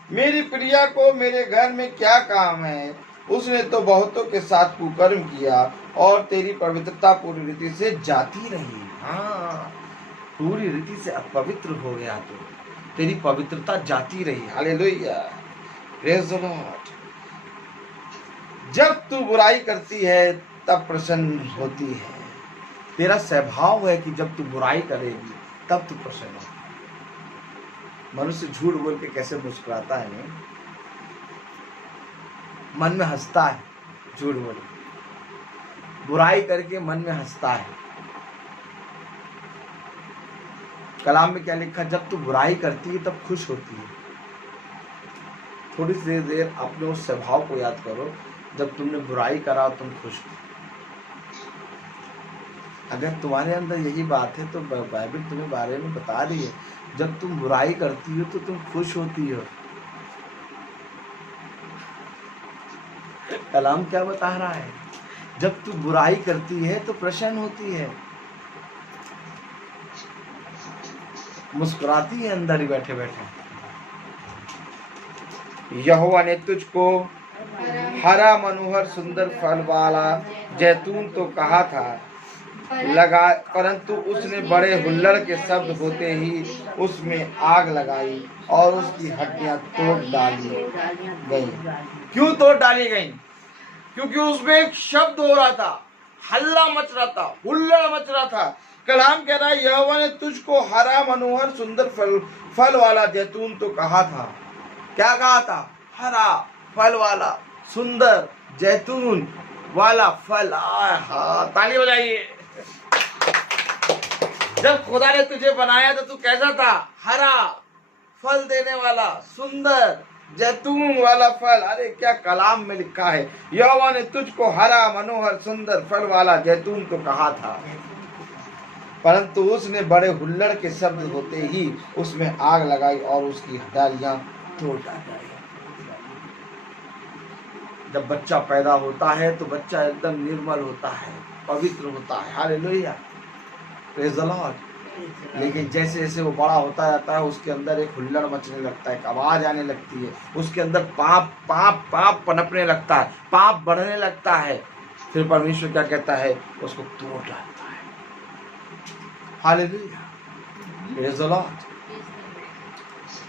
मेरी प्रिया को मेरे घर में क्या काम है? उसने तो बहुतों के साथ कुकर्म किया और तेरी पवित्रता पूरी रीति से जाती रही। हाँ, पूरी रीति से अपवित्र हो गया तो तेरी पवित्रता जाती रही। हालेलुया। Praise the Lord. जब तू बुराई करती है तब प्रसन्न होती है। तेरा स्वभाव है कि जब तू बुराई करेगी तब तू प्रसन्न होगी। मनुष्य झूठ बोल के कैसे मुस्कुराता है, नहीं? मन में हंसता है, झूठ बोल बुराई करके मन में हंसता है। कलाम में क्या लिखा? जब तू बुराई करती है तब खुश होती है। थोड़ी सी देर अपने उस स्वभाव को याद करो, जब तुमने बुराई करा तुम खुश हो। अगर तुम्हारे अंदर यही बात है तो बाइबल तुम्हें बारे में बता रही है, जब तुम बुराई करती हो तो तुम खुश होती हो। कलाम क्या बता रहा है? जब तू बुराई करती है तो प्रसन्न होती है, मुस्कुराती है अंदर ही बैठे बैठे। यहोवा ने तुझको हरा मनोहर सुंदर फल वाला जैतून तो कहा था लगा, परंतु उसने बड़े हुल्लड़ के शब्द होते ही उसमें आग लगाई और उसकी हड्डियां तोड़ डाली गई। क्यों तोड़ डाली गई? क्योंकि उसमें एक शब्द हो रहा था, हल्ला मच रहा था, हुल्लड़ मच रहा था कलाम कह रहा है यहोवा ने तुझको हरा मनोहर सुंदर फल वाला जैतून तो कहा था। क्या कहा था? हरा फल वाला सुंदर जैतून वाला फल। हाँ, ताली बजाइए। जब खुदा ने तुझे बनाया तो तू कैसा था? हरा फल देने वाला सुंदर जैतून वाला फल। अरे क्या कलाम में लिखा है, यहोवा ने तुझको हरा मनोहर सुंदर फल वाला जैतून तो कहा था। परंतु उसने बड़े हुल्लड़ के शब्द होते ही उसमें आग लगाई और उसकी डालियां तोड़ डाली। जब बच्चा पैदा होता है तो बच्चा एकदम निर्मल होता है, पवित्र होता है। Hallelujah, praise the Lord. लेकिन जैसे जैसे वो बड़ा होता जाता है उसके अंदर एक हुल्लड़ मचने लगता है, एक आवाज आने लगती है, उसके अंदर पाप पाप पाप पनपने लगता है, पाप बढ़ने लगता है। फिर परमेश्वर क्या कहता है? उसको तोड़ डालता है। Hallelujah, praise the Lord.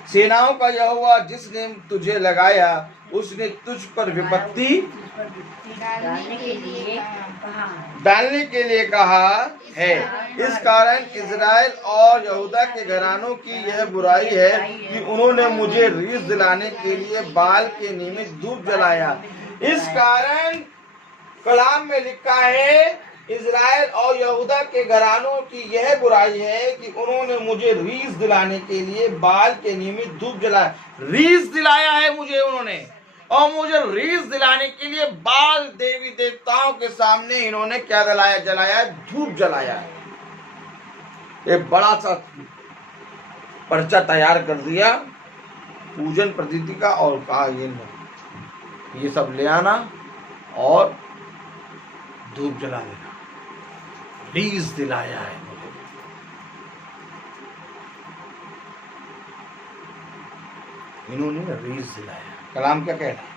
सेनाओं का यहोवा जिसने तुझे लगाया उसने तुझ पर विपत्ति डालने के लिए कहा है। इस कारण इज़राइल और यहूदा के घरानों की यह बुराई है कि उन्होंने मुझे रीस दिलाने के लिए बाल के निमित्त धूप जलाया। इस कारण कलाम में लिखा है इज़राइल और यहूदा के घरानों की यह बुराई है कि उन्होंने मुझे रीस दिलाने के लिए बाल के निमित्त धूप जलाया। रीस दिलाया है मुझे उन्होंने, और मुझे रीस दिलाने के लिए बाल देवी देवताओं के सामने इन्होंने क्या जलाया? जलाया, धूप जलाया। एक बड़ा सा पर्चा तैयार कर दिया पूजन पद्धति का और कहा ये सब ले आना और धूप जला देना। रीस दिलाया है मुझे। इन्होंने रीस दिलाया। कलाम क्या कह रहा है?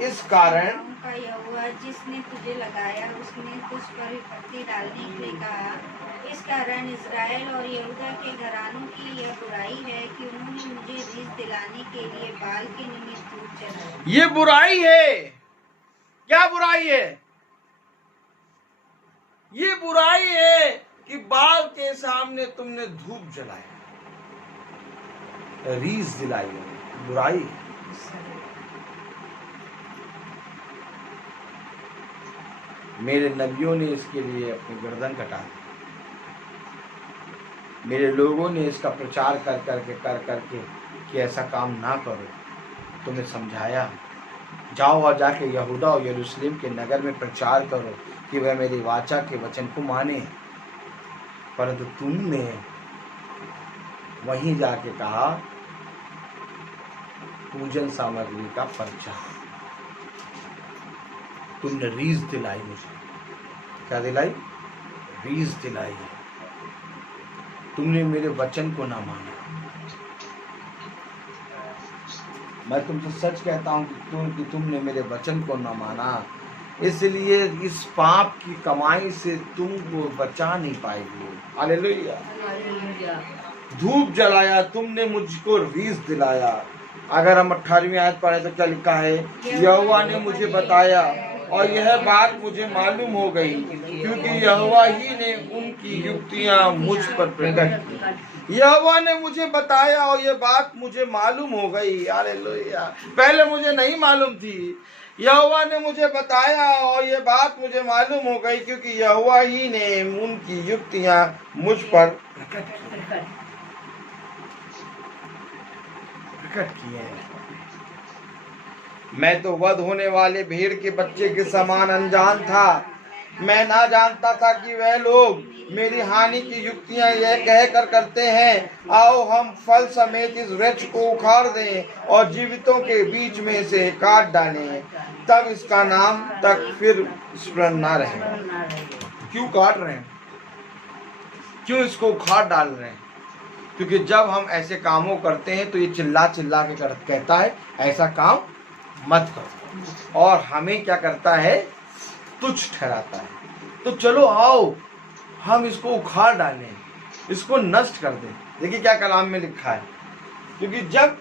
इस कारण का यहोवा जिसने तुझे लगाया उसने तुझ पर विपत्ति डालने के लिए कहा। इस कारण इज़राइल और यहूदा के घरानों की यह बुराई है कि उन्होंने मुझे रीस दिलाने के लिए बाल के निमित्त धूप जलाया। ये बुराई है। क्या बुराई है? ये बुराई है कि बाल के सामने तुमने धूप जलाया, रीस दिलाई। बुराई मेरे नबियों ने इसके लिए अपनी गर्दन कटा दी। मेरे लोगों ने इसका प्रचार कर करके कि ऐसा काम ना करो। तुम्हें समझाया, जाओ और जाके यहूदा और यरूशलेम के नगर में प्रचार करो कि वह मेरी वाचा के वचन को माने। परंतु तुमने वहीं जाके कहा पूजन सामग्री का पर्चा। तुमने रीस दिलाई मुझे। क्या दिलाई? रीस दिलाई है। तुमने मेरे वचन को ना माना। मैं तुमसे सच कहता हूं कि तुमने मेरे वचन को ना माना, इसलिए इस पाप की कमाई से तुमको बचा नहीं पाएगी। हालेलुया। धूप जलाया, तुमने मुझको रीस दिलाया। अगर हम 18वीं आयत पढ़े तो क्या लिखा है? यहोवा ने मुझे बताया और यह बात मुझे मालूम हो गई क्योंकि यहोवा ही ने उनकी युक्तियां मुझ पर प्रकट की। यहोवा ने मुझे बताया और यह बात मुझे मालूम हो गई। हालेलुया। पहले मुझे नहीं मालूम थी, यहोवा ने मुझे बताया और यह बात मुझे मालूम हो गई क्योंकि यहोवा ही ने उनकी युक्तियां मुझ पर प्रकट की है। मैं तो वध होने वाले भेड़ के बच्चे के समान अनजान था। मैं ना जानता था कि वह लोग मेरी हानि की युक्तियां यह कहकर करते हैं, आओ हम फल समेत इस वृक्ष को उखाड़ दें और जीवितों के बीच में से काट डालें, तब इसका नाम तक फिर स्मरण ना रहे। क्यों काट रहे हैं? क्यों इसको उखाड़ डाल रहे हैं? क्योंकि जब हम ऐसे कामों करते हैं तो ये चिल्ला चिल्ला के कहता है ऐसा काम मत करो, और हमें क्या करता है? तुच्छ ठहराता है। तो चलो आओ हम इसको उखाड़ डालें, इसको नष्ट कर दें। देखिए क्या कलाम में लिखा है, क्योंकि जब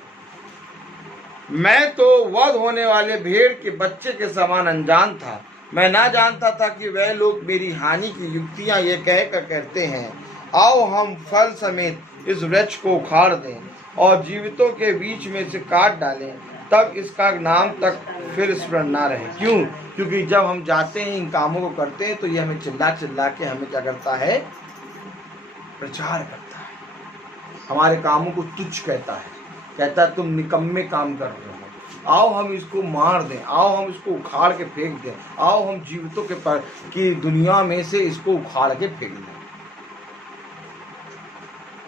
मैं तो वध होने वाले भेड़ के बच्चे के समान अनजान था, मैं ना जानता था कि वह लोग मेरी हानि की युक्तियां ये कहकर कहते हैं, आओ हम फल समेत इस वृक्ष को उखाड़ दें और जीवितों के बीच में से काट डालें, तब इसका नाम तक फिर स्मरण ना रहे। क्यों? क्योंकि जब हम जाते हैं इन कामों को करते हैं तो ये हमें चिल्ला चिल्ला के हमें क्या करता है? प्रचार करता है, हमारे कामों को तुच्छ कहता है, कहता है तुम निकम्मे काम कर रहे हो, आओ हम इसको मार दें, आओ हम इसको उखाड़ के फेंक दें, आओ हम जीवितों के पर की दुनिया में से इसको उखाड़ के फेंक दें।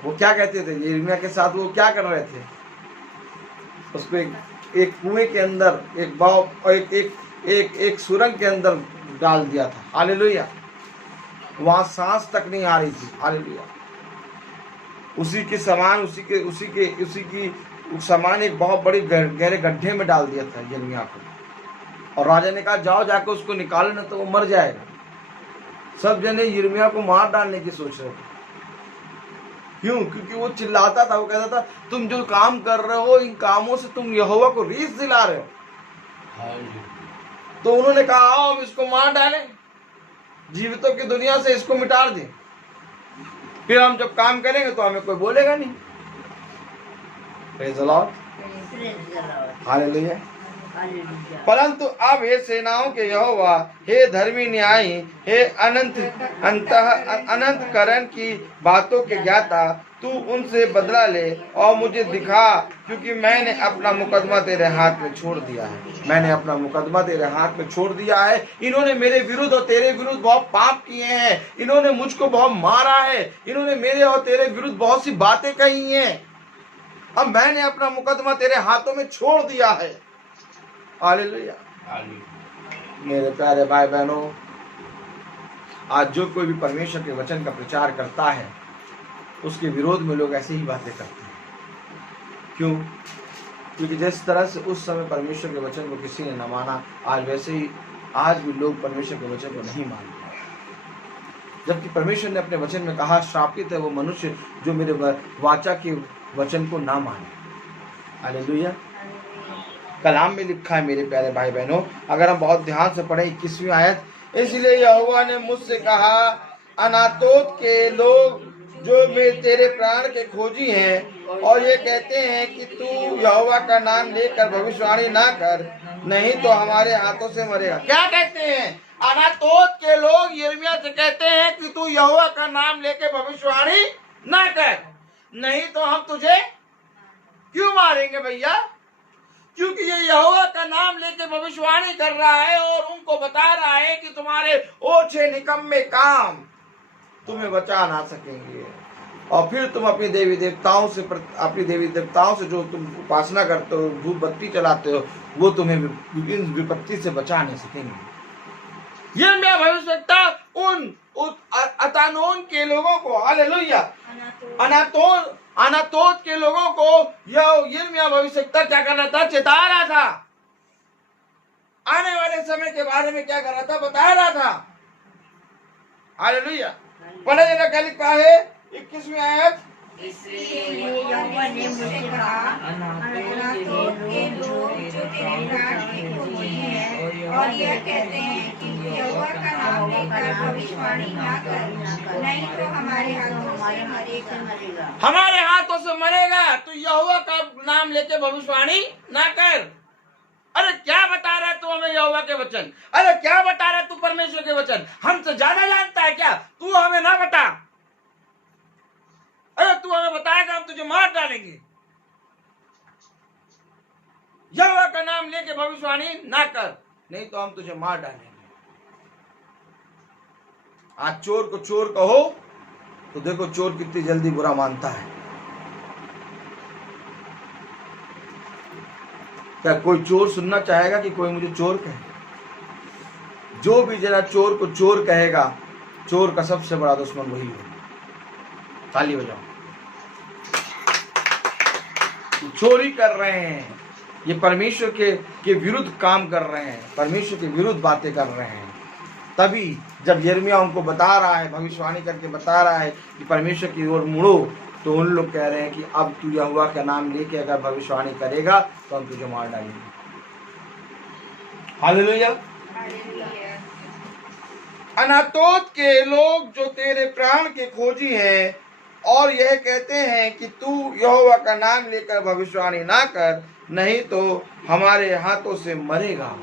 वो क्या कहते थे? यिर्मयाह के साथ वो क्या कर रहे थे? उसको एक कुएं के अंदर, एक बाव एक एक एक एक सुरंग के अंदर डाल दिया था। हालेलुया। वहां सांस तक नहीं आ रही थी। हालेलुया। उसी के समान उसी की समान एक बहुत बड़ी गहरे गड्ढे में डाल दिया था यिर्मयाह को, और राजा ने कहा जाओ जाकर उसको निकालो, ना तो वो मर जाएगा। सब जने यिर्मयाह को मार डालने की सोच रहे थे। क्यों? क्योंकि वो चिल्लाता था, वो कहता था तुम जो काम कर रहे हो इन कामों से तुम यहोवा को रीस दिला रहे हो। तो उन्होंने कहा आओ हम इसको मार डालें, जीवितों की दुनिया से इसको मिटा दें, फिर हम जब काम करेंगे तो हमें कोई बोलेगा नहीं। Praise the Lord. हालेलुया। परंतु अब हे सेनाओं के यहोवा, हे धर्मी न्यायी, हे अनंत करण की बातों के ज्ञाता, तू उनसे बदला ले और मुझे दिखा, क्योंकि मैंने अपना मुकदमा तेरे हाथ में छोड़ दिया है। मैंने अपना मुकदमा तेरे हाथ में छोड़ दिया है। इन्होंने मेरे विरुद्ध और तेरे विरुद्ध बहुत पाप किए हैं, इन्होंने मुझको बहुत मारा है, इन्होंने मेरे और तेरे विरुद्ध बहुत सी बातें कही हैं। अब मैंने अपना मुकदमा तेरे हाथों में छोड़ दिया है। हालेलुया। मेरे प्यारे भाई बहनों, आज जो कोई भी परमेश्वर के वचन का प्रचार करता है उसके विरोध में लोग ऐसी ही बातें करते हैं। क्यों? क्योंकि जिस तरह से उस समय परमेश्वर के वचन को किसी ने न माना, आज वैसे ही आज भी लोग परमेश्वर के वचन को नहीं मानते। जबकि परमेश्वर ने अपने वचन में कहा श्रापित है वो मनुष्य जो मेरे वाचा के वचन को ना माने। हालेलुया। कलाम में लिखा है मेरे प्यारे भाई बहनों, अगर हम बहुत ध्यान से पढ़ें 21वीं आयत, इसलिए यहोवा ने मुझसे कहा अनातोत के लोग जो मेरे तेरे प्राण के खोजी हैं और ये कहते हैं कि तू यहोवा का नाम लेकर भविष्यवाणी ना कर, नहीं तो हमारे हाथों से मरेगा। क्या कहते हैं? अनातोत के लोग यिर्मयाह से कहते हैं कि तू यहोवा का नाम लेकर भविष्यवाणी ना कर, नहीं तो हम तुझे क्यों मारेंगे भैया? क्योंकि ये यहोवा का नाम लेके भविष्यवाणी कर रहा है और उनको बता रहा है कि तुम्हारे ओछे निकम्मे काम तुम्हें बचा ना सकेंगे, और फिर तुम अपनी देवी देवताओं से जो तुम उपासना करते हो, धूप बत्ती चलाते हो, वो तुम्हें विभिन्न विपत्ति से बचा नहीं सकेंगे। ये मेरा भविष्यवक्ता उन अतानोन के लोगों को, हालेलुया, अनातोत के लोगों को यिर्मयाह भविष्यवक्ता क्या कर रहा था? चेता रहा था। आने वाले समय के बारे में क्या कर रहा था? बता रहा था। हालेलुया। पढ़े जरा क्या लिखा है 21वीं आयत। इसलिए यहोवा ने मुझसे कहा अनातोत के लोग जो तेरे प्राण की खोजी हैं और यह कहते हैं कि यहोवा का नाम लेकर भविष्यवाणी ना कर, नहीं तो हमारे हाथों से मरेगा। हमारे हाथों से मरेगा। तो यहोवा का नाम लेके भविष्यवाणी ना कर। अरे क्या बता रहा है तू हमें यहोवा के वचन? अरे क्या बता रहा है तू परमेश्वर के वचन? हमसे ज्यादा जानता है क्या? तू हमें ना बता। अरे तू हमें बताएगा हम तुझे मार डालेंगे। यहोवा का नाम लेके भविष्यवाणी ना कर, नहीं तो हम तुझे मार डालेंगे। आज चोर को चोर कहो तो देखो चोर कितनी जल्दी बुरा मानता है। क्या कोई चोर सुनना चाहेगा कि कोई मुझे चोर कहे? जो भी जरा चोर को चोर कहेगा, चोर का सबसे बड़ा दुश्मन वही है। ताली बजाओ। चोरी कर रहे हैं, ये परमेश्वर के विरुद्ध काम कर रहे हैं, परमेश्वर के विरुद्ध बातें कर रहे हैं। तभी जब यिर्मयाह उनको बता रहा है, भविष्यवाणी करके बता रहा है कि परमेश्वर की ओर मुड़ो, तो उन लोग कह रहे हैं कि अब तू यहोवा का नाम लेके अगर भविष्यवाणी करेगा तो हम तुझे मार डालेंगे। हालेलुया। अनातोत के लोग जो तेरे प्राण के खोजी हैं और यह कहते हैं कि तू यहोवा का नाम लेकर भविष्यवाणी ना कर, नहीं तो हमारे हाथों से मरेगा।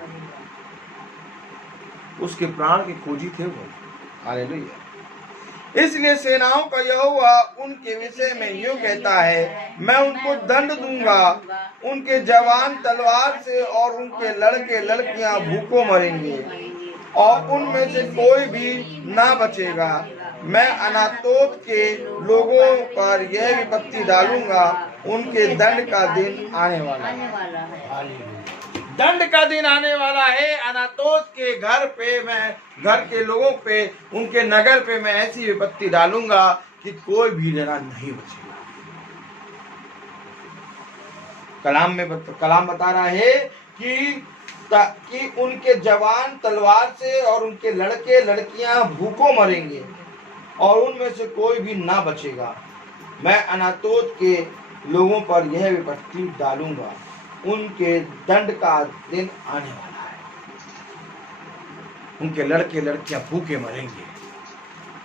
उसके प्राण के खोजी थे वो। हालेलुया। इसलिए सेनाओं का यहोवा उनके विषय में यूं कहता है, मैं उनको दंड दूंगा, उनके जवान तलवार से और उनके लड़के लड़कियां भूखों मरेंगे और उनमें से कोई भी ना बचेगा। मैं अनातोत के लोगों पर यह विपत्ति डालूंगा, उनके दंड का दिन आने वाला है। दंड का दिन आने वाला है। अनातोत के घर पे, मैं घर के लोगों पे, उनके नगर पे मैं ऐसी विपत्ति डालूंगा कि कोई भी जना नहीं बचेगा। कलाम बता रहा है कि उनके जवान तलवार से और उनके लड़के लड़कियां भूखों मरेंगे और उनमें से कोई भी ना बचेगा। मैं अनातोत के लोगों पर यह विपत्ति डालूंगा, उनके दंड का दिन आने वाला है। उनके लड़के लड़कियां भूखे मरेंगे,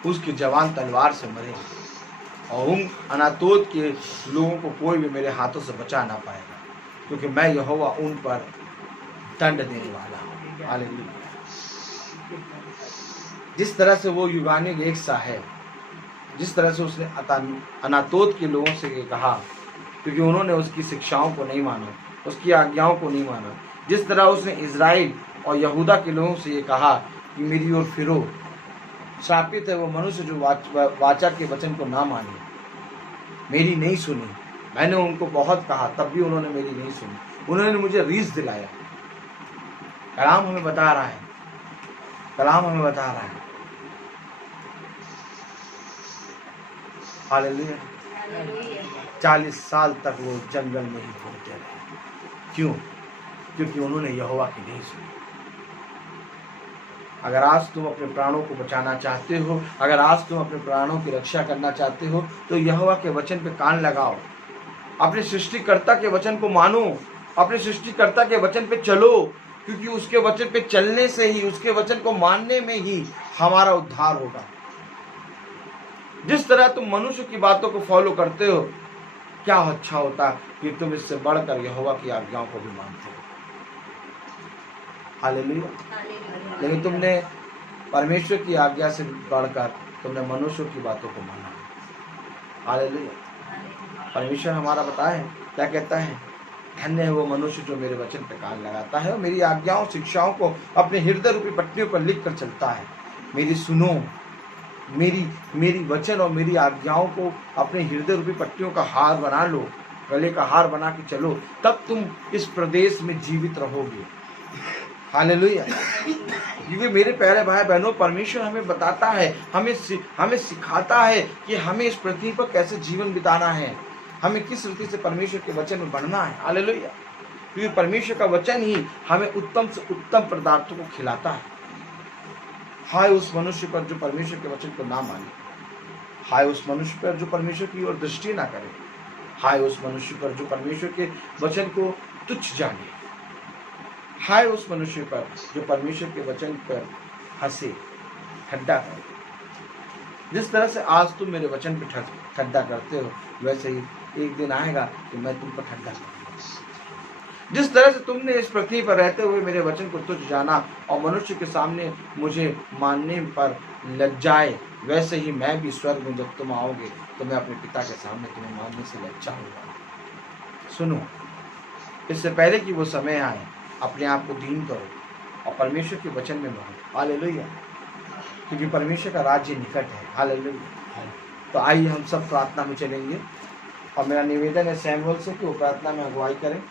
उसके जवान तलवार से मरेंगे और उन अनातोत के लोगों को कोई भी मेरे हाथों से बचा ना पाएगा, क्योंकि मैं यहोवा उन पर दंड देने वाला हूँ। हालेलुया। जिस तरह से वो युगानी रेखा है, जिस तरह से उसने अनातोत के लोगों से ये कहा, क्योंकि उन्होंने उसकी शिक्षाओं को नहीं माना, उसकी आज्ञाओं को नहीं माना। जिस तरह उसने इज़राइल और यहूदा के लोगों से ये कहा कि मेरी ओर फिरो, श्रापित है वो मनुष्य जो वाचा के वचन को ना माने। मेरी नहीं सुनी, मैंने उनको बहुत कहा तब भी उन्होंने मेरी नहीं सुनी, उन्होंने मुझे रीस दिलाया। कलाम हमें बता रहा है, कलाम हमें बता रहा है। हालेलुया। 40 साल तक वो जंगल में ही घूमते रहे। क्यों? क्योंकि उन्होंने यहोवा की नहीं सुनी। अगर आज तुम अपने प्राणों को बचाना चाहते हो, अगर आज तुम अपने प्राणों की रक्षा करना चाहते हो, तो यहोवा के वचन पे कान लगाओ, अपने सृष्टिकर्ता के वचन को मानो, अपने सृष्टिकर्ता के वचन पे चलो, क्योंकि उसके वचन पे चलने से ही, उसके वचन को मानने में ही हमारा उद्धार होगा। जिस तरह तुम मनुष्य की बातों को फॉलो करते हो, क्या अच्छा होता कि तुम इससे बढ़कर यहोवा की आज्ञाओं को भी मानते हो। हालेलुया। लेकिन तुमने परमेश्वर की आज्ञा से बढ़कर तुमने मनुष्यों की बातों को माना। हालेलुया। परमेश्वर हमारा बताए क्या कहता है, धन्य है वो मनुष्य जो मेरे वचन पर कान लगाता है और मेरी आज्ञाओं शिक्षाओं को अपने हृदय रूपी पट्टियों पर लिख कर चलता है। मेरी सुनो, मेरी वचन और मेरी आज्ञाओं को अपने हृदय रूपी पट्टियों का हार बना लो, गले का हार बना के चलो, तब तुम इस प्रदेश में जीवित रहोगे। हालेलुया। क्योंकि मेरे प्यारे भाई बहनों, परमेश्वर हमें बताता है, हमें सिखाता है कि हमें इस पृथ्वी पर कैसे जीवन बिताना है, हमें किस रीति से परमेश्वर के वचन में बढ़ना है। हालेलुया। क्योंकि परमेश्वर का वचन ही हमें उत्तम से उत्तम पदार्थों को खिलाता है। हाय उस मनुष्य पर जो परमेश्वर के वचन को ना माने, हाय उस मनुष्य पर जो परमेश्वर की ओर दृष्टि ना करे, हाय उस मनुष्य पर जो परमेश्वर के वचन को तुच्छ जाने, हाय उस मनुष्य पर जो परमेश्वर के वचन पर हंसे, ठट्ठा करे। जिस तरह से आज तुम मेरे वचन पर ठट्ठा करते हो, वैसे ही एक दिन आएगा कि मैं तुम पर ठट्ठा करूंगा। जिस तरह से तुमने इस पृथ्वी पर रहते हुए मेरे वचन को तुच्छ जाना और मनुष्य के सामने मुझे मानने पर लज्जाए, वैसे ही मैं भी स्वर्ग में जब तुम आओगे तो मैं अपने पिता के सामने तुम्हें मानने से लज्जा होगा। सुनो, इससे पहले कि वो समय आए, अपने आप को दीन करो और परमेश्वर के वचन में बढ़ो। हालेलुया। क्योंकि परमेश्वर का राज्य निकट है। हालेलुया। तो आइए हम सब प्रार्थना में चलेंगे और मेरा निवेदन है सैमुअल से कि वो प्रार्थना में अगुवाई करें।